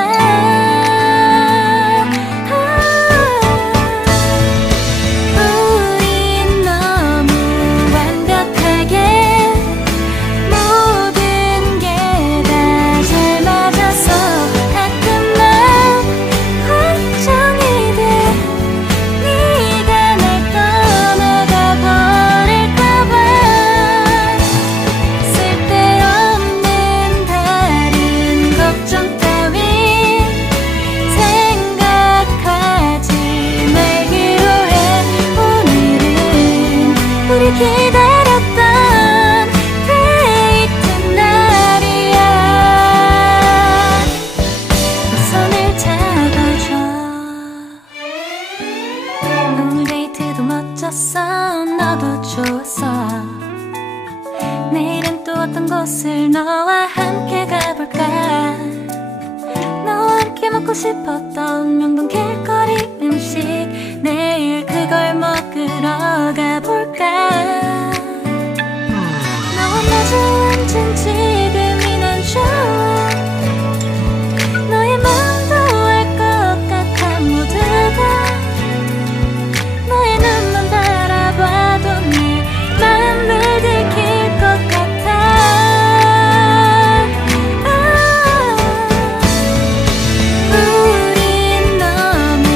우린 너무 완벽하게 모든 게 다 잘 맞아서 가끔 난 걱정이 돼 네가 날 떠나가 버릴까 봐 쓸데없는 다른 걱정 따윈 생각하지 말기로 해 오늘은 우리 기다렸던 데이트 날이야 손을 잡아줘 오늘 데이트도 멋졌어 너도 좋았어 내일은 또 어떤 곳을 너와 함께 가볼까 너와 함께 먹고 싶었던 명동 길거리 음식 내일 그걸 먹으러 가볼까 너와 마주 앉은 지금이 난 좋아 너의 마음도 알 것 같아 모두 다 너의 눈만 바라봐도 내 마음을 들킬 것 같아 우린 너무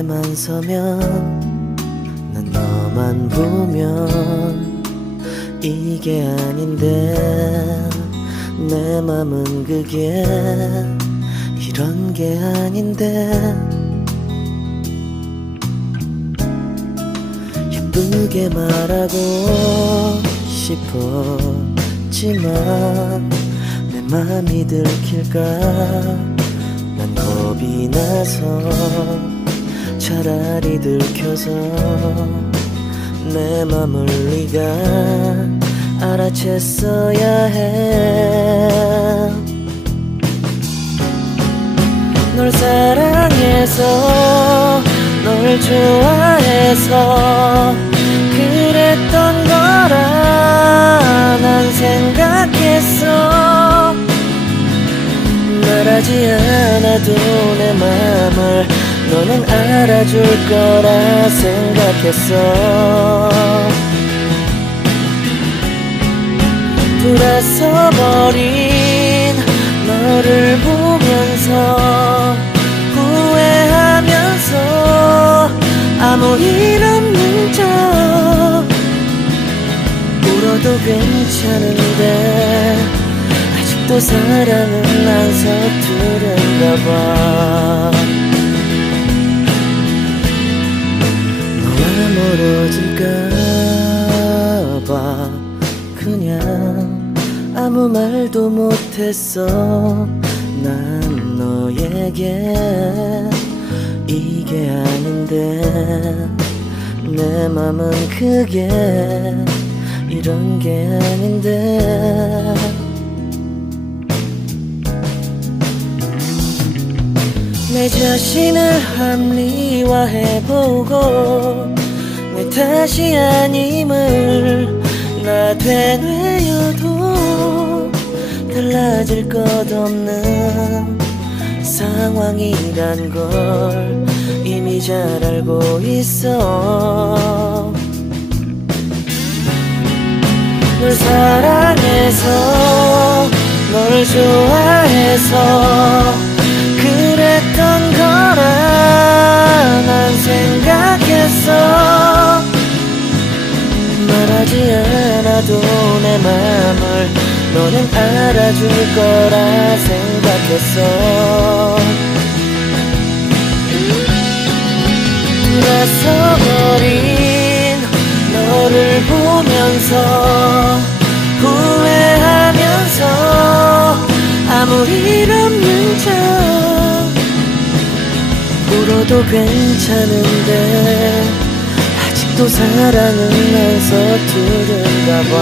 앞에만 서면 난 너만 보면 이게 아닌데 내 맘은 그게 이런 게 아닌데 예쁘게 말하고 싶었지만 내 맘이 들킬까 난 겁이 나서 차라리 들켜서 내 맘을 네가 알아챘어야 해 널 사랑해서 널 좋아해서 그랬던 거라 난 생각했어 말하지 않아도 내 맘을 너는 알아줄 거라 생각했어 돌아서버린 너를 보면서 후회하면서 아무 일 없는 척 울어도 괜찮은데 아직도 사랑은 안 서투른가 봐 너와 멀어질까 봐 그냥 아무 말도 못했어 난 너에게 이게 아닌데 내 맘은 그게 이런 게 아닌데 내 자신을 합리화해보고 내 탓이 아님을 나 되뇌어도 달라질 것 없는 상황이란 걸 이미 잘 알고 있어 널 사랑해서 널 좋아해서 그랬던 거라 난 생각했어 말하지 않아도 내 맘을 너는 알아줄 거라 생각했어 돌아서버린 너를 보면서 후회하면서 아무 일 없는 척 울어도 괜찮은데 아직도 사랑은 안 서투른가 봐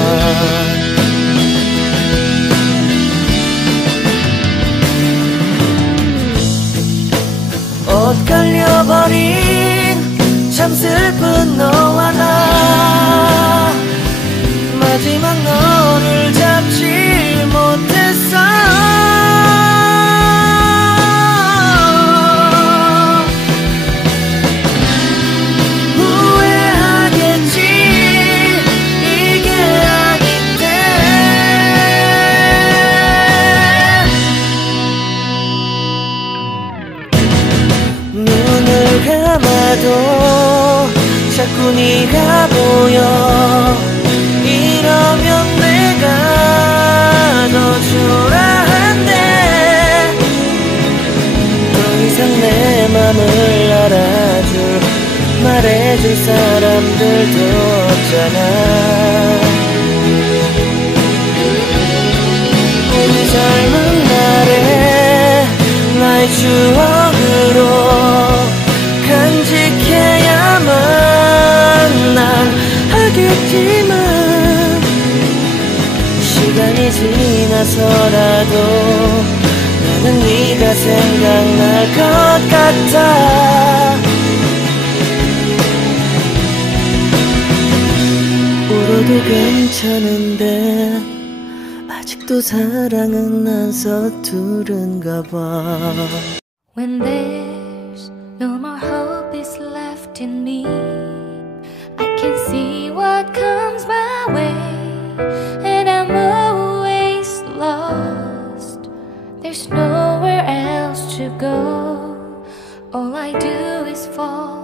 엇갈려버린 참 슬픈 너와 나 마지막 너를 잡지 못했어 후회하겠지 이게 아닌데 눈을 감아도 자꾸 네가 보여 이러면 내가 더 초라한데 더 이상 내 맘을 알아줄 말해줄 사람들도 없잖아 우리 젊은 날에 나의 추억으로 간직해야만 난 하겠지만 시간이 지나서라도 나는 네가 생각날 것 같아 울어도 괜찮은데 아직도 사랑은 안 서투른가 봐 When there's no more hope is left in me, I can see what comes my way, and I'm always lost. There's nowhere else to go. All I do is fall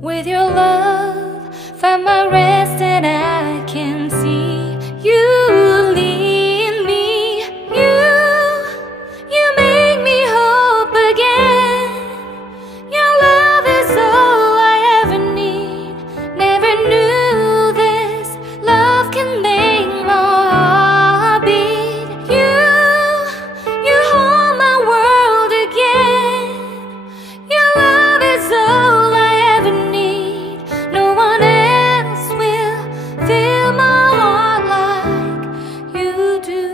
With your love, find my rest and I can see you lead me. You make me hope again. Your love is all I ever need. Never knew this love can make my heart beat. You hold my world again. Your love is all I ever need. No one else will fill my heart like you do.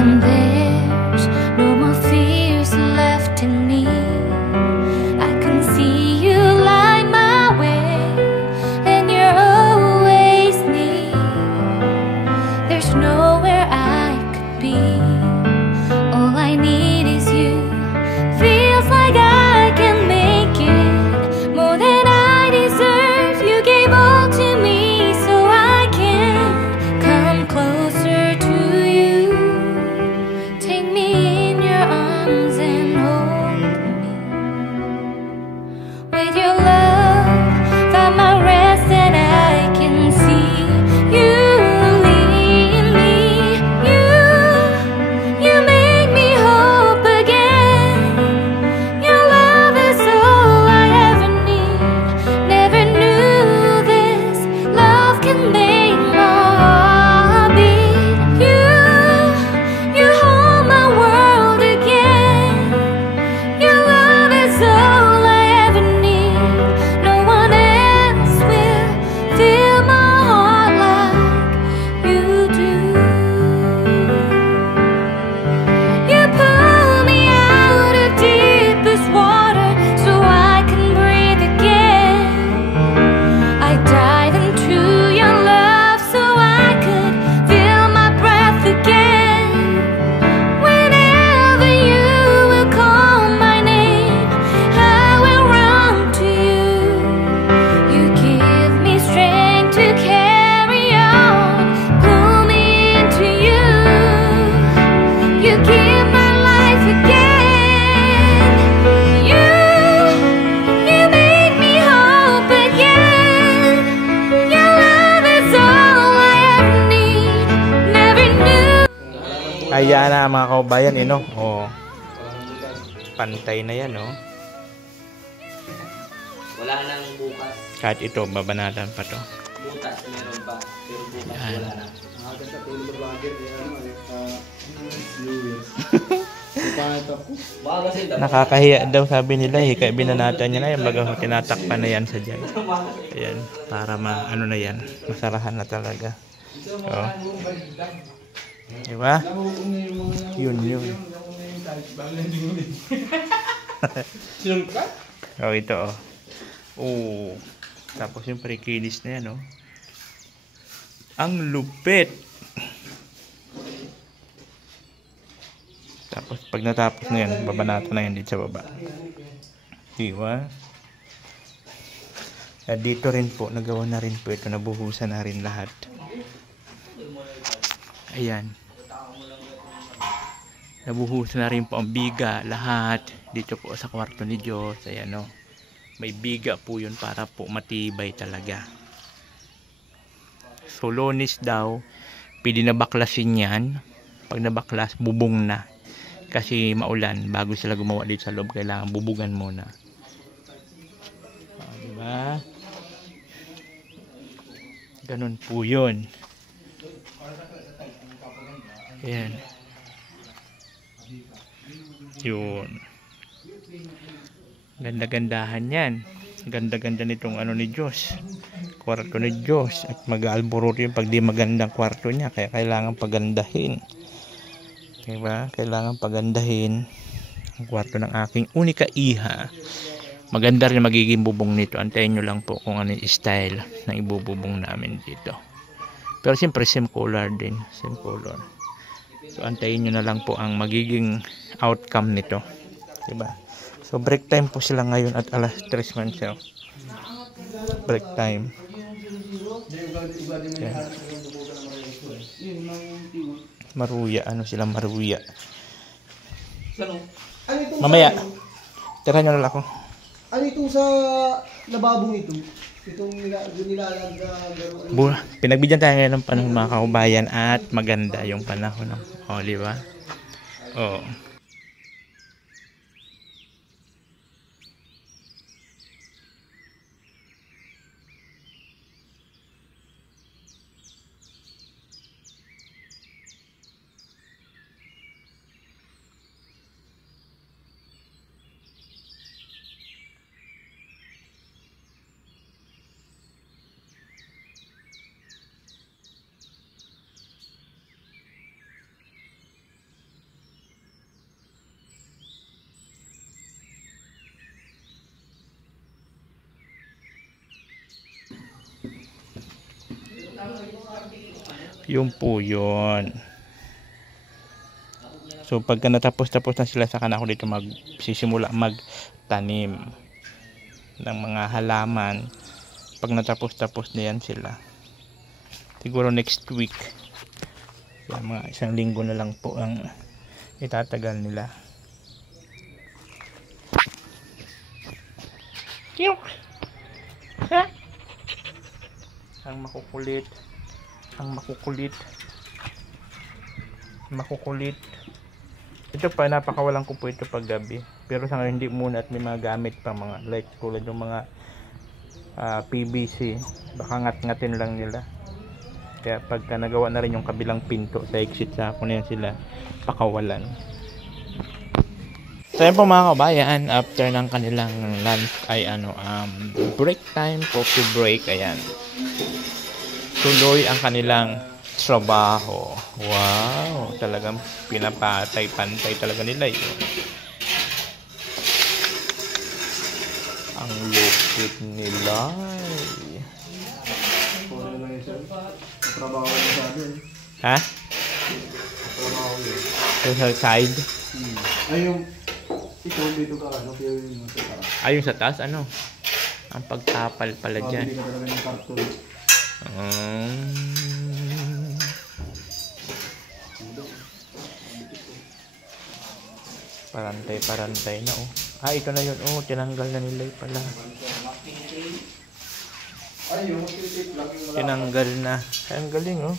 And there's no more fears left in me. I can see you light my way, and you're always near. There's nowhere I could be. All I need is you. Feels like I can make it more than I deserve. You gave all to me so I can come closer to you. Take me in your arms and hold me. With your love, find my rest and I can see you lead me. You make me hope again. Your love is all I ever need. Never knew this love can make my heart beat. You hold my world again. Your love is all I ever need. No one else will fill my heart like you do. You pull me out of deepest water so I can breathe again. I dive into your love so I could feel my breath again. Whenever you will call my name, I will run to you. You give me strength to carry on. Pull me into you. You give my life again. You make me hope again. Your love is all I ever need. Never knew. Ayan na mga kaubayan, oh. Pantay na yan, oh. Wala nang bukas. Kahit ito, babanatan pa to. Butas meron pa. Pero bukas Yan. wala na. Baka kasi Nakakahiya daw sabi nila eh, kaya binanatan niya na yan, baga tinatakpan na yan sa dyan. Ayan, para ano na yan, masarahan na talaga. Oh. Diba? Yun. Oh, ito oh. Oh. Tapos yung parikinis na yan oh. Ang lupit. Tapos pag natapos na yan, babanatan na yan dito sa baba. Diba? At dito rin po, nagawa na rin po ito, nabuhusan na rin lahat. Ayan. Nabuhusan na rin po ang biga, lahat. Dito po sa kwarto ni Diyos. Ayan o. May biga po yun para po matibay talaga. So, Lunes daw, pwede na baklasin yan. Pag nabaklas, bubong na. Kasi maulan, bago sila gumawa dito sa loob, kailangan bubugan muna. Diba? Ganun po yun. Ayan. Yun. Ganda-gandahan yan. Ganda-ganda nitong ano ni Diyos. Kwarto ni Diyos. At mag-aalborot yun pag di magandang kwarto niya. Kaya kailangan pagandahin. Diba? Kailangan pagandahin ang kwarto ng aking unika iha. Maganda rin magiging bubong nito. Antayin nyo lang po kung ano yung style na ibububong namin dito. Pero siyempre same color din. Same color. So antayin nyo na lang po ang magiging outcome nito. Diba? So break time po sila ngayon at alas 3 man siya. Break time. Yan. Maruya. Ano sila maruya. Ano itong Mamaya. sa, ano? Tira nyo lang ako. Ano itong sa lababong ito? Itong nilalagay. Pinagbigyan tayo ngayon ng panahon mga kaubayan at maganda yung panahon. No? O, di ba? Oo. Yung po yun. So pagka natapos-tapos na sila, saka na ako dito magsisimula magtanim ng mga halaman. Pag natapos-tapos na yan sila, siguro next week, yan, mga 1 linggo na lang po ang itatagal nila. Ha? Ang makukulit, makukulit. Ito pa, napakawalan ko po ito pag gabi, pero sa ngayon hindi muna, at may mga gamit pa, mga like tulad yung mga PVC, baka ngat-ngatin lang nila. Kaya pagka nagawa na rin yung kabilang pinto sa exit, sa ako na yan sila pakawalan. So yan po mga kabayan, after ng kanilang lunch ay break time, coffee break, ayan. Tuloy ang kanilang trabaho. Wow, talagang pinapatay-pantay talaga nila yun. Ang lupit nila. Trabaho na sabi. Ha? Trabaho yun. Sa side? Ay, yung ito dito ka, ano, pero yung sa taas. Ayun sa taas, ano? Ang pagtapal pala dyan. Hindi ka talaga ng karton. Parantay na, oh. Ah, ito na yun, oh. Tinanggal na nila pala. Ay, yung titip lang yung Tinanggal na. Ay, ang galing, oh.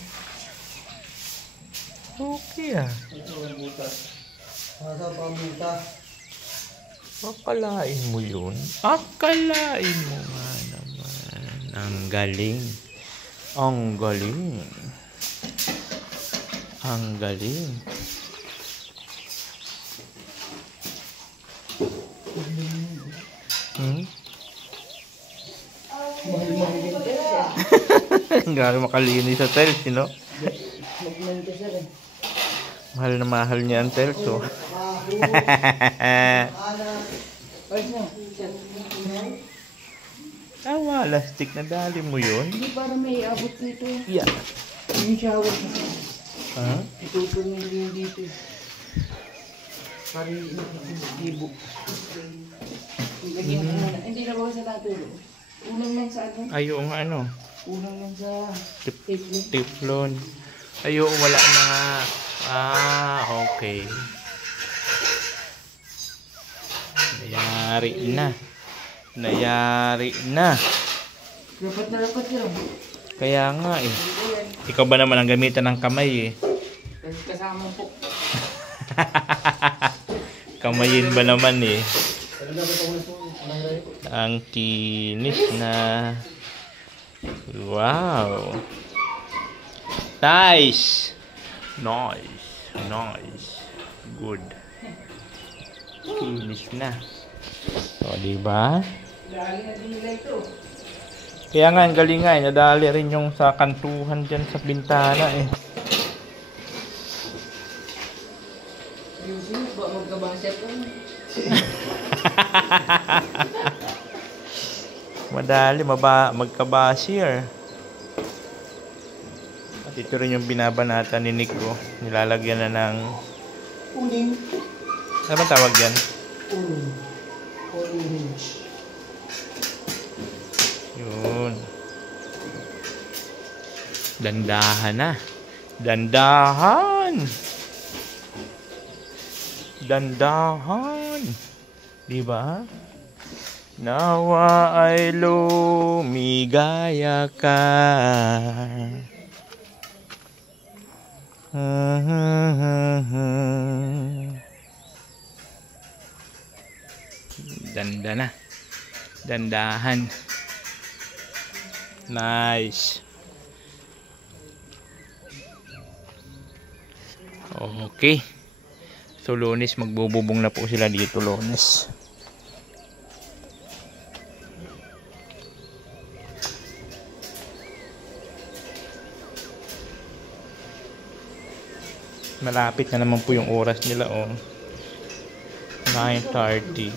Okay, ah. Nasa pamunta. Akalain mo yun. Akalain mo nga naman. Ang galing. Ang galing. Ang galing. Gano'n makalinis sa tiles, no? Mahal na mahal niya ang tiles, oh. Tawa, lastik na dali mo yun. Hindi para may abot dito. Yeah. Yung shower. Ha? Itutuloy din dito. Para yung ibo. Lagyan mo muna. Hindi na ba sa tatulo? Unang lang sa ano? Ayaw nga ano. Unang lang sa teflon. Teflon. Ayaw, wala na nga. Ah, okay. Nayari na. Nayari na. Dapat na dapat yun. Kaya nga eh. Ikaw ba naman ang gamitan ng kamay eh? Kasi kasama po. Kamayin ba naman eh? Ang kinis na. Wow. Nice. Nice. Nice. Good. Kinis na. O, diba? Dali na din nila ito. Kaya nga, ang galing nga eh. Nadali rin yung sa kantuhan dyan sa bintana eh. Yung sino ba magkabasya po? Madali, magkabashir. At ito rin yung binabanatan ni Nico. Nilalagyan na ng... Uling. Ano ba tawag yan? Uling. Uling. Yun. Dandahan na. Dandahan! Dandahan. Diba? Nawa ay lumigaya ka. Danda na. Dandahan. Nice. Okay. So Lunes, magbububong na po sila dito Lunes. Malapit na naman po yung oras nila, oh. 9:30.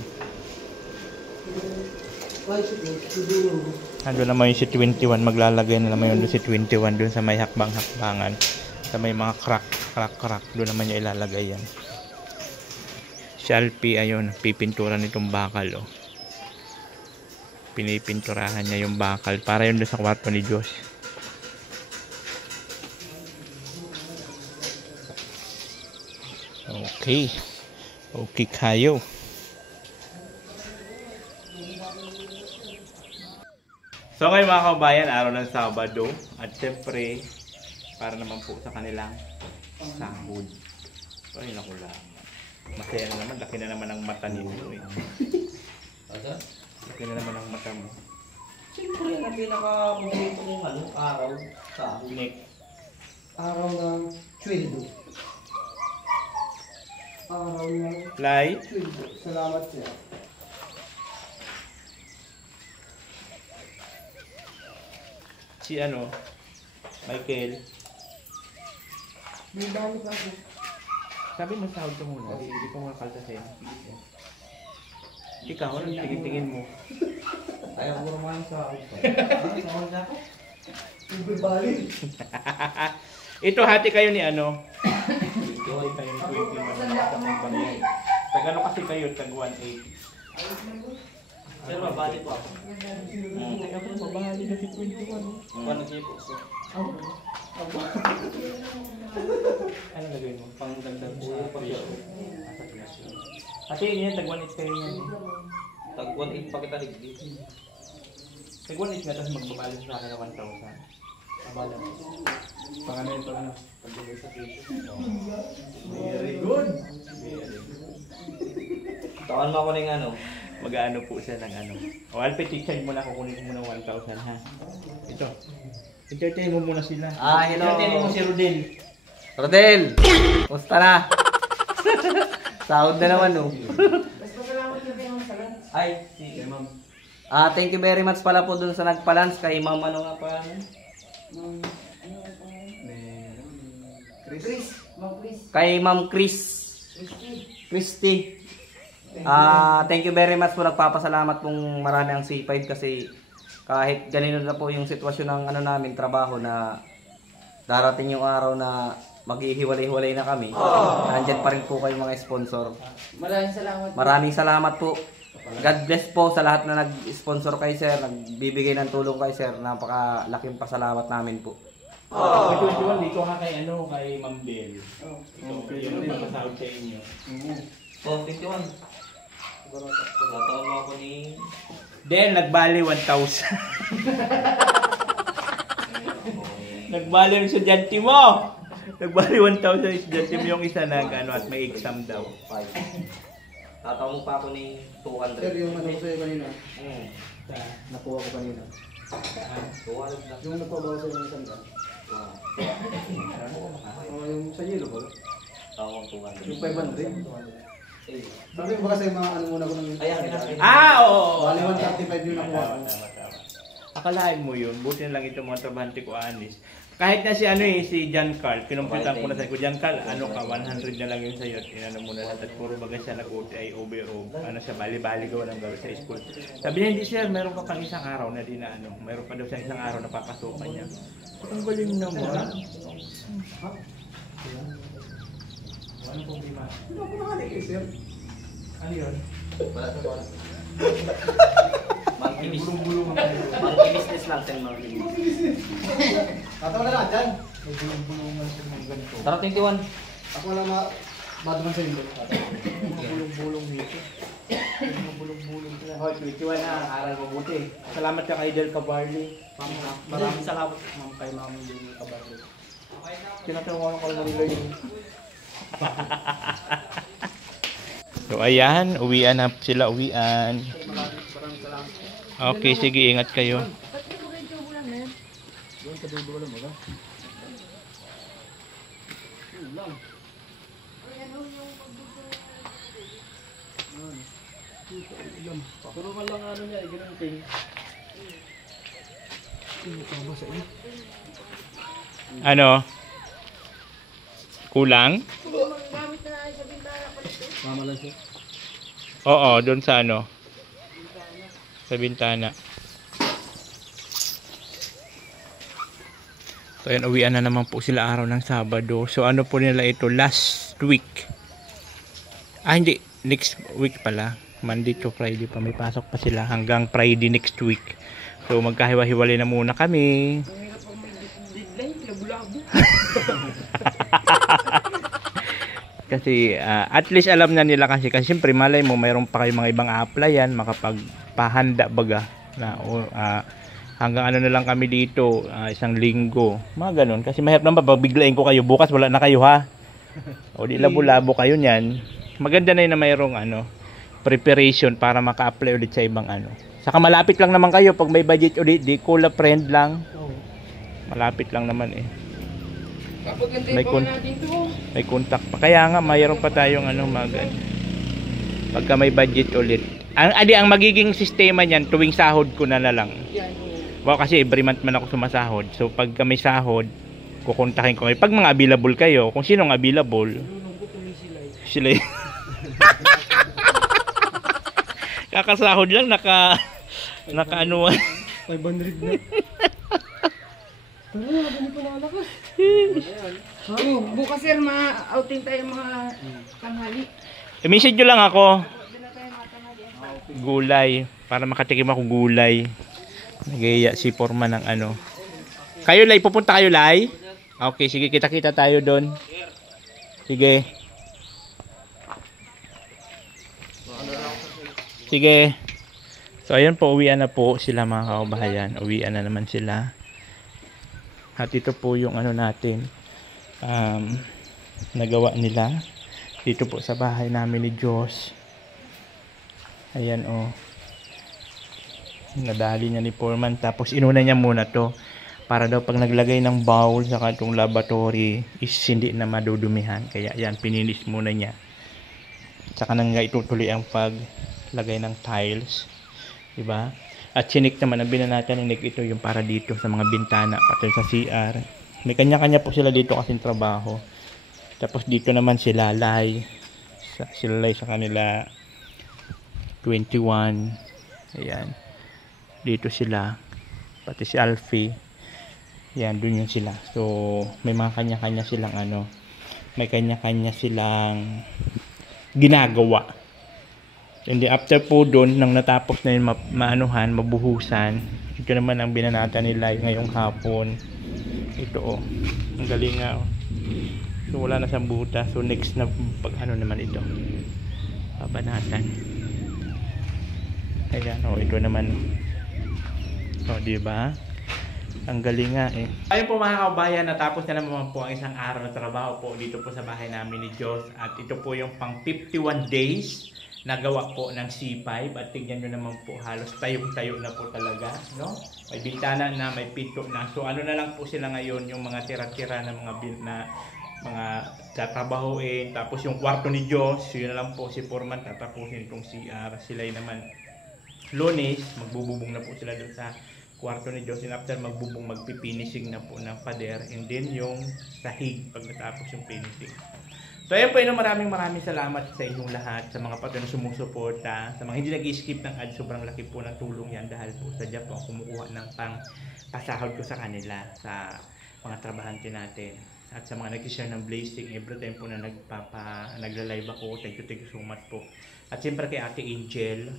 Ando naman yung si 21, maglalagay na naman yung si 21 dun sa may hakbang-hakbangan. Sa may mga crack, doon naman niya ilalagay yan. Si Alpi, ayun, pipintura nitong bakal, oh. Pinipinturahan niya yung bakal para yun doon sa kwarto ni Diyos. Okay. Okay kayo. So ngayon mga kabayan, araw ng Sabado. At syempre, para naman po sa kanilang sahod. So ayun ako lang. Masaya na naman, laki na naman ang mata ninyo eh. Laki na naman ang mata mo. Siyempre, yan ang pinaka-paborito kong araw sa Nick. Araw ng 12. Araw ng Lai. 12. Salamat siya. Si ano? Michael. May balik ako. Sabi mo sahod ka muna. Hindi ko mga kaltasin. Ikaw, anong tingin-tingin mo? Ayaw mo naman sa ako. Sahod na ako. May balik. Ito, hati kayo ni ano? Hati kayo ni 21. Tag ano kasi kayo? Tag 180. Sir, mabalik po ako. Teka po, mabahali na si 21. Paano siya po? Ano gagawin mo? Pangdagdag po sa pagyo. Ate, yun yan, tag 180 kayo yan. Tag 1.8 pa kita higdi. Tag 180 nga, tapos magbabalis sa akin na 1,000. Abala. Pang ano yun, pang ano? Pag-deliver sa patient. Very good. Tawan mo ako ng ano. Mag-ano po siya ng ano. O, Alpet, i-charge mo na, kukunin mo muna 1,000 ha. Ito. Entertain mo muna sila. Ah, hello. Entertain mo si Rodel. Rodel! Musta na? Sahod na naman, no? Ay, sige, ma'am. Thank you very much pala po dun sa nagpalans kay ma'am ano nga pa yan? Kay ma'am Chris. Christy. Thank you very much po, nagpapasalamat pong marami ang C5 kasi kahit ganito na po yung sitwasyon ng ano namin trabaho na darating yung araw na maghihiwalay-hiwalay na kami. Nandiyan pa rin po kayong mga sponsor. Maraming salamat. Maraming salamat po. God bless po sa lahat na nag-sponsor kay sir, nagbibigay ng tulong kay sir. Napakalaking pasalamat namin po. May 21 dito ha kay ano, kay Ma'am Bell. Ito, yun ang masahod sa inyo. Oh, 21. Tataon mo ako ni... Then, nagbali 1,000. Nagbali yung estudyante mo. Nagbali 1,000 estudyante mo yung isa na ano, at may exam daw. 5. Tataon mo pa ako ni 200. Sir, yung ano sa'yo kanina. Nakuha ko kanina. 200 na. Yung nagpabawa sa'yo ng isang yung sa yelo ba? Tawang 200. Yung 500? Sabi mo ba kasi mga ano muna ko ng... Oo! Bali 135 yung nakuha ko. Akalain mo yun, buti na lang itong mga trabahante ko anis. Kahit na si ano eh, si John Carl, pinumpitan ko na sa ko, John Carl, ano ka, 100 na lang yun sa'yo at inano mo na lahat at puro bagay siya nag-OTI, OBO, ano siya, bali-bali gawa ng gawin sa school. Sabi niya, hindi sir, meron ka pang isang araw na di na ano, meron pa daw siya isang araw na papasukan niya. Ang galing naman. Ano problema? Ano ko nakalik sir? Ano yun? Mangkinis. Mangkinis lang sir, mangkinis. Tatawa na lang dyan. May bulong-bulungan siya ng ganito. Tara, 21. Ako lang Ba't man sa inyo? Mga bulong-bulong dito. Mga bulong-bulong sila. Hoy, 21 na, aral mabuti. Salamat ka kay Del Cabarli. Maraming salamat ma'am kay Ma'am Lily Cabarli. Tinatawagan ko lang nila yung So ayan, uwian na sila, uwian. maraming salamat. Okay, sige, ingat kayo. Doon sa dulo lang mo ba? Puro man lang ano niya, iginunting. Ano? Kulang? Mama lang siya. Oo, doon sa ano? Sa bintana. So ayan, uwian na naman po sila araw ng Sabado. So ano po nila ito? Last week. Ah, hindi. Next week pala. Monday to Friday pa. May pasok pa sila hanggang Friday next week. So magkahiwa-hiwalay na muna kami. Deadline, labo-labo. Kasi at least alam na nila kasi siyempre malay mo mayroon pa kayong mga ibang applyan makapagpahanda baga na hanggang ano na lang kami dito, isang linggo, mga ganun. Kasi mahirap naman biglayin ko kayo bukas wala na kayo ha, o di labo-labo kayo niyan. Maganda na yun na mayroong preparation para maka-apply ulit sa ibang saka malapit lang naman kayo pag may budget ulit, di cool friend lang, malapit lang naman eh. Kapaganda May pa natin to. May contact pa. Kaya nga mayroon pa tayong pagka may budget ulit. Ang magiging sistema niyan tuwing sahod ko na lang. Yan. Wow, kasi every month man ako sumasahod. So pagka may sahod, kukontakin ko kayo. Pag mga available kayo, kung sinong available, sila. Kakasahod lang naka ano. 500 na. Tara, ganito na alakas. Bukas sir, ma-outing tayo mga tanghali. I-message nyo lang ako. Gulay. Para makatikim ako gulay. Nagaya si Foreman ng Kayo, Lai? Pupunta kayo, Lai? Okay, sige. Kita-kita tayo doon. Sige. Sige. So, ayun po. Uwian na po sila mga kaubahayan. Uwian na naman sila. At ito po yung natin. Nagawa nila. Dito po sa bahay namin ni Diyos. Ayan nadali niya ni Foreman, tapos inuna niya muna to para daw pag naglagay ng bowl sa itong laboratory is hindi na madudumihan, kaya yan pininis muna niya, saka nang itutuloy ang paglagay ng tiles, diba? At sinik naman ang binanatan ni Nick ito yung para dito sa mga bintana pati sa CR. May kanya-kanya po sila dito kasing trabaho. Tapos dito naman sila Lai sa kanila 21. Ayan. Dito sila. Pati si Alfie. Ayan, dun yun sila. So, may mga kanya-kanya silang may kanya-kanya silang ginagawa. Hindi, after po dun, nang natapos na yun mabuhusan, ito naman ang binanatan nila ngayong hapon. Ito ang galing nga So wala na siyang butas. So next na pag naman ito, babanatan. Ayan, ito naman. Di ba? Ang galing nga eh. Ayun po mga kabayan, natapos na naman po ang isang araw na trabaho po dito po sa bahay namin ni Diyos. At ito po yung pang 51 days nagawa po ng C5. At tignan nyo naman po, halos tayong-tayo na po talaga, no? May bintana na, may pinto na. So ano na lang po sila ngayon, yung mga tira-tira na mga tatrabahuin. Tapos yung kwarto ni Diyos, yun na lang po si Foreman tatapusin itong CR. Sila naman Lunes, magbububong na po sila doon sa kwarto ni Diyos, and after magbubong, magpipinising na po ng pader, and then yung sahig pag natapos yung finishing. So ayun po, maraming salamat sa inyong lahat, sa mga patuloy na sumusuporta, sa mga hindi nag-skip ng ad. Sobrang laki po ng tulong yan dahil po sa Japan kumukuha ng pasahod ko sa kanila, sa mga trabahante natin, at sa mga nag-share ng blessing every time po na nagla-live ako. Thank you so much po. At siyempre kay Ate Angel,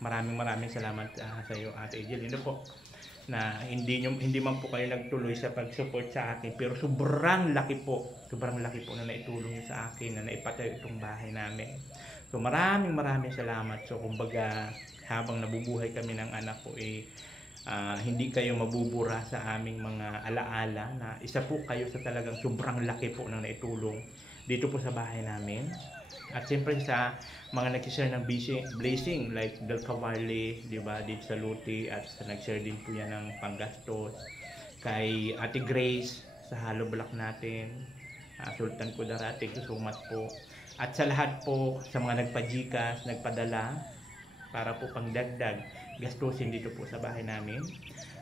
maraming salamat sa iyo, Ate Angel. Yun po. na hindi man po kayo nagtuloy sa pag-support sa akin, pero sobrang laki po na naitulong niyo sa akin na naipatayo itong bahay namin. So maraming salamat. So kumbaga habang nabubuhay kami ng anak ko hindi kayo mabubura sa aming mga alaala na isa po kayo sa talagang sobrang laki po na naitulong dito po sa bahay namin. At siyempre sa mga nag-share ng blessing like Del Cavalli, di ba, dito sa Luti, at nag-share din po yan ng panggastos kay Ate Grace sa Halo Block natin, Sultan Kudarat, thank you so much po. At sa lahat po sa mga nagpa-GCash, nagpadala para po pangdagdag gastusin dito po sa bahay namin.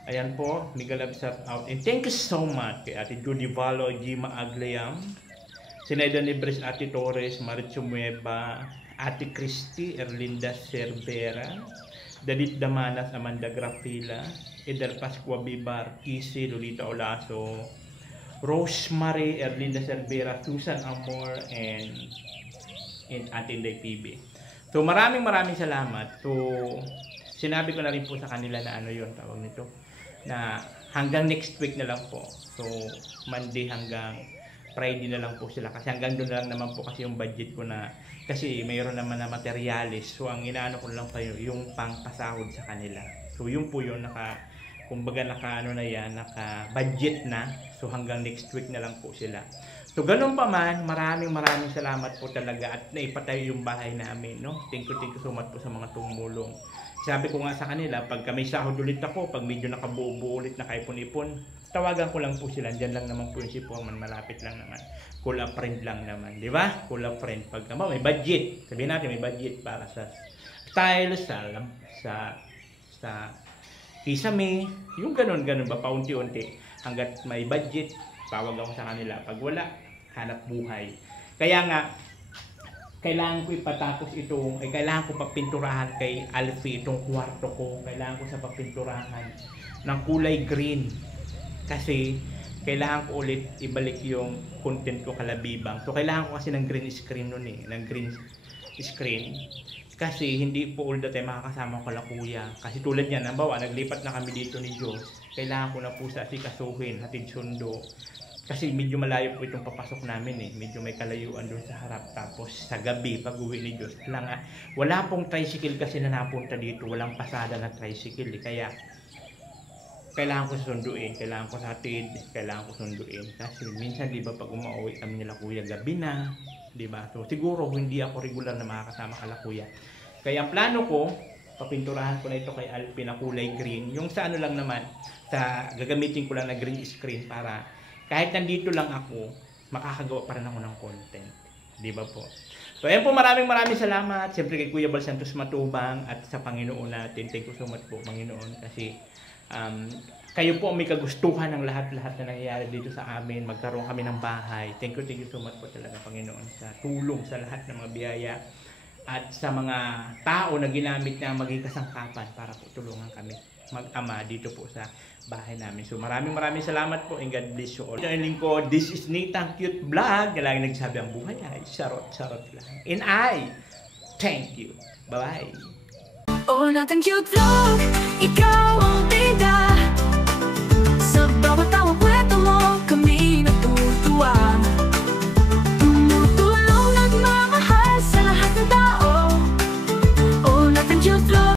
Ayan po, mega love shout out and thank you so much kay Ate Judy Valo, Gima Aglayam, Sineda Nibres, Ate Torres, Maricho Mueba, Ate Christy, Erlinda Cervera, Dadit Damanas, Amanda Grafila, Eder Pascua Bibar, Kisi, Lolita Olaso, Rosemary, Erlinda Cervera, Susan Amor, and Ate Inday PB. So maraming salamat. So sinabi ko na rin po sa kanila na ano yun, tawag nito, na hanggang next week na lang po. So Monday hanggang Friday na lang po sila kasi hanggang doon na lang naman po kasi yung budget ko na kasi mayroon naman na materialis. So ang inaano ko lang pa yung pangpasahod sa kanila. So yun po yun, kumbaga naka-budget na. So hanggang next week na lang po sila. So ganun pa man, maraming salamat po talaga at naipatayo yung bahay namin, no? Thank you so much po sa mga tumulong. Sabi ko nga sa kanila, pag may sahod ulit ako, pag medyo nakabuo ulit, nakaipon-ipon, tawagan ko lang po sila. Diyan lang naman po yung si Foreman, malapit lang naman. Cool up friend lang naman, di ba? Cool up friend. Pag may budget, sabihin natin may budget para sa style, sa kisame, yung ganun ba, paunti-unti. Hanggat may budget, tawag ako sa kanila. Pag wala, hanap buhay. Kaya nga, kailangan ko ipatapos kailangan ko papinturahan kay Alfie itong kwarto ko. Kailangan ko sa papinturahan ng kulay green. Kasi kailangan ko ulit ibalik yung content ko kalabibang. So kailangan ko kasi ng green screen nun ng green screen. Kasi hindi po all the time makakasama ko la kuya. Kasi tulad yan, halimbawa naglipat na kami dito ni Diyos. Kailangan ko na po sa asikasuhin, hatid sundo. Kasi medyo malayo po itong papasok namin medyo may kalayuan doon sa harap. Tapos sa gabi pag uwi ni Diyos wala pong tricycle kasi na napunta dito, walang pasada na tricycle kaya kailangan ko sunduin, kailangan ko hatid, kailangan ko sunduin kasi minsan di ba pag umauwi kami nila kuya gabi na, di ba? So siguro hindi ako regular na makakasama kala kuya. Kaya ang plano ko, papinturahan ko na ito kay Alpine na kulay green. Yung sa ano lang naman, gagamitin ko lang na green screen para kahit nandito lang ako, makakagawa pa rin ako ng content. Di ba po? So, ayan po, maraming salamat. Siyempre kay Kuya Bal Santos Matubang at sa Panginoon natin. Thank you so much po, Panginoon. Kasi kayo po may kagustuhan ng lahat-lahat na nangyayari dito sa amin. Magkaroon kami ng bahay. Thank you so much po talaga, Panginoon, sa tulong sa lahat ng mga biyaya at sa mga tao na ginamit na maging kasangkapan para po tulungan kami mag-ama dito po sa bahay namin. So maraming salamat po and God bless you all. Ito ang lingkod, this is Nathan Cute Vlog. Laging nagsabi ang buhay ay charot lang. And I thank you. Bye-bye. Oh, Nathan Cute Vlog, ikaw ang bida.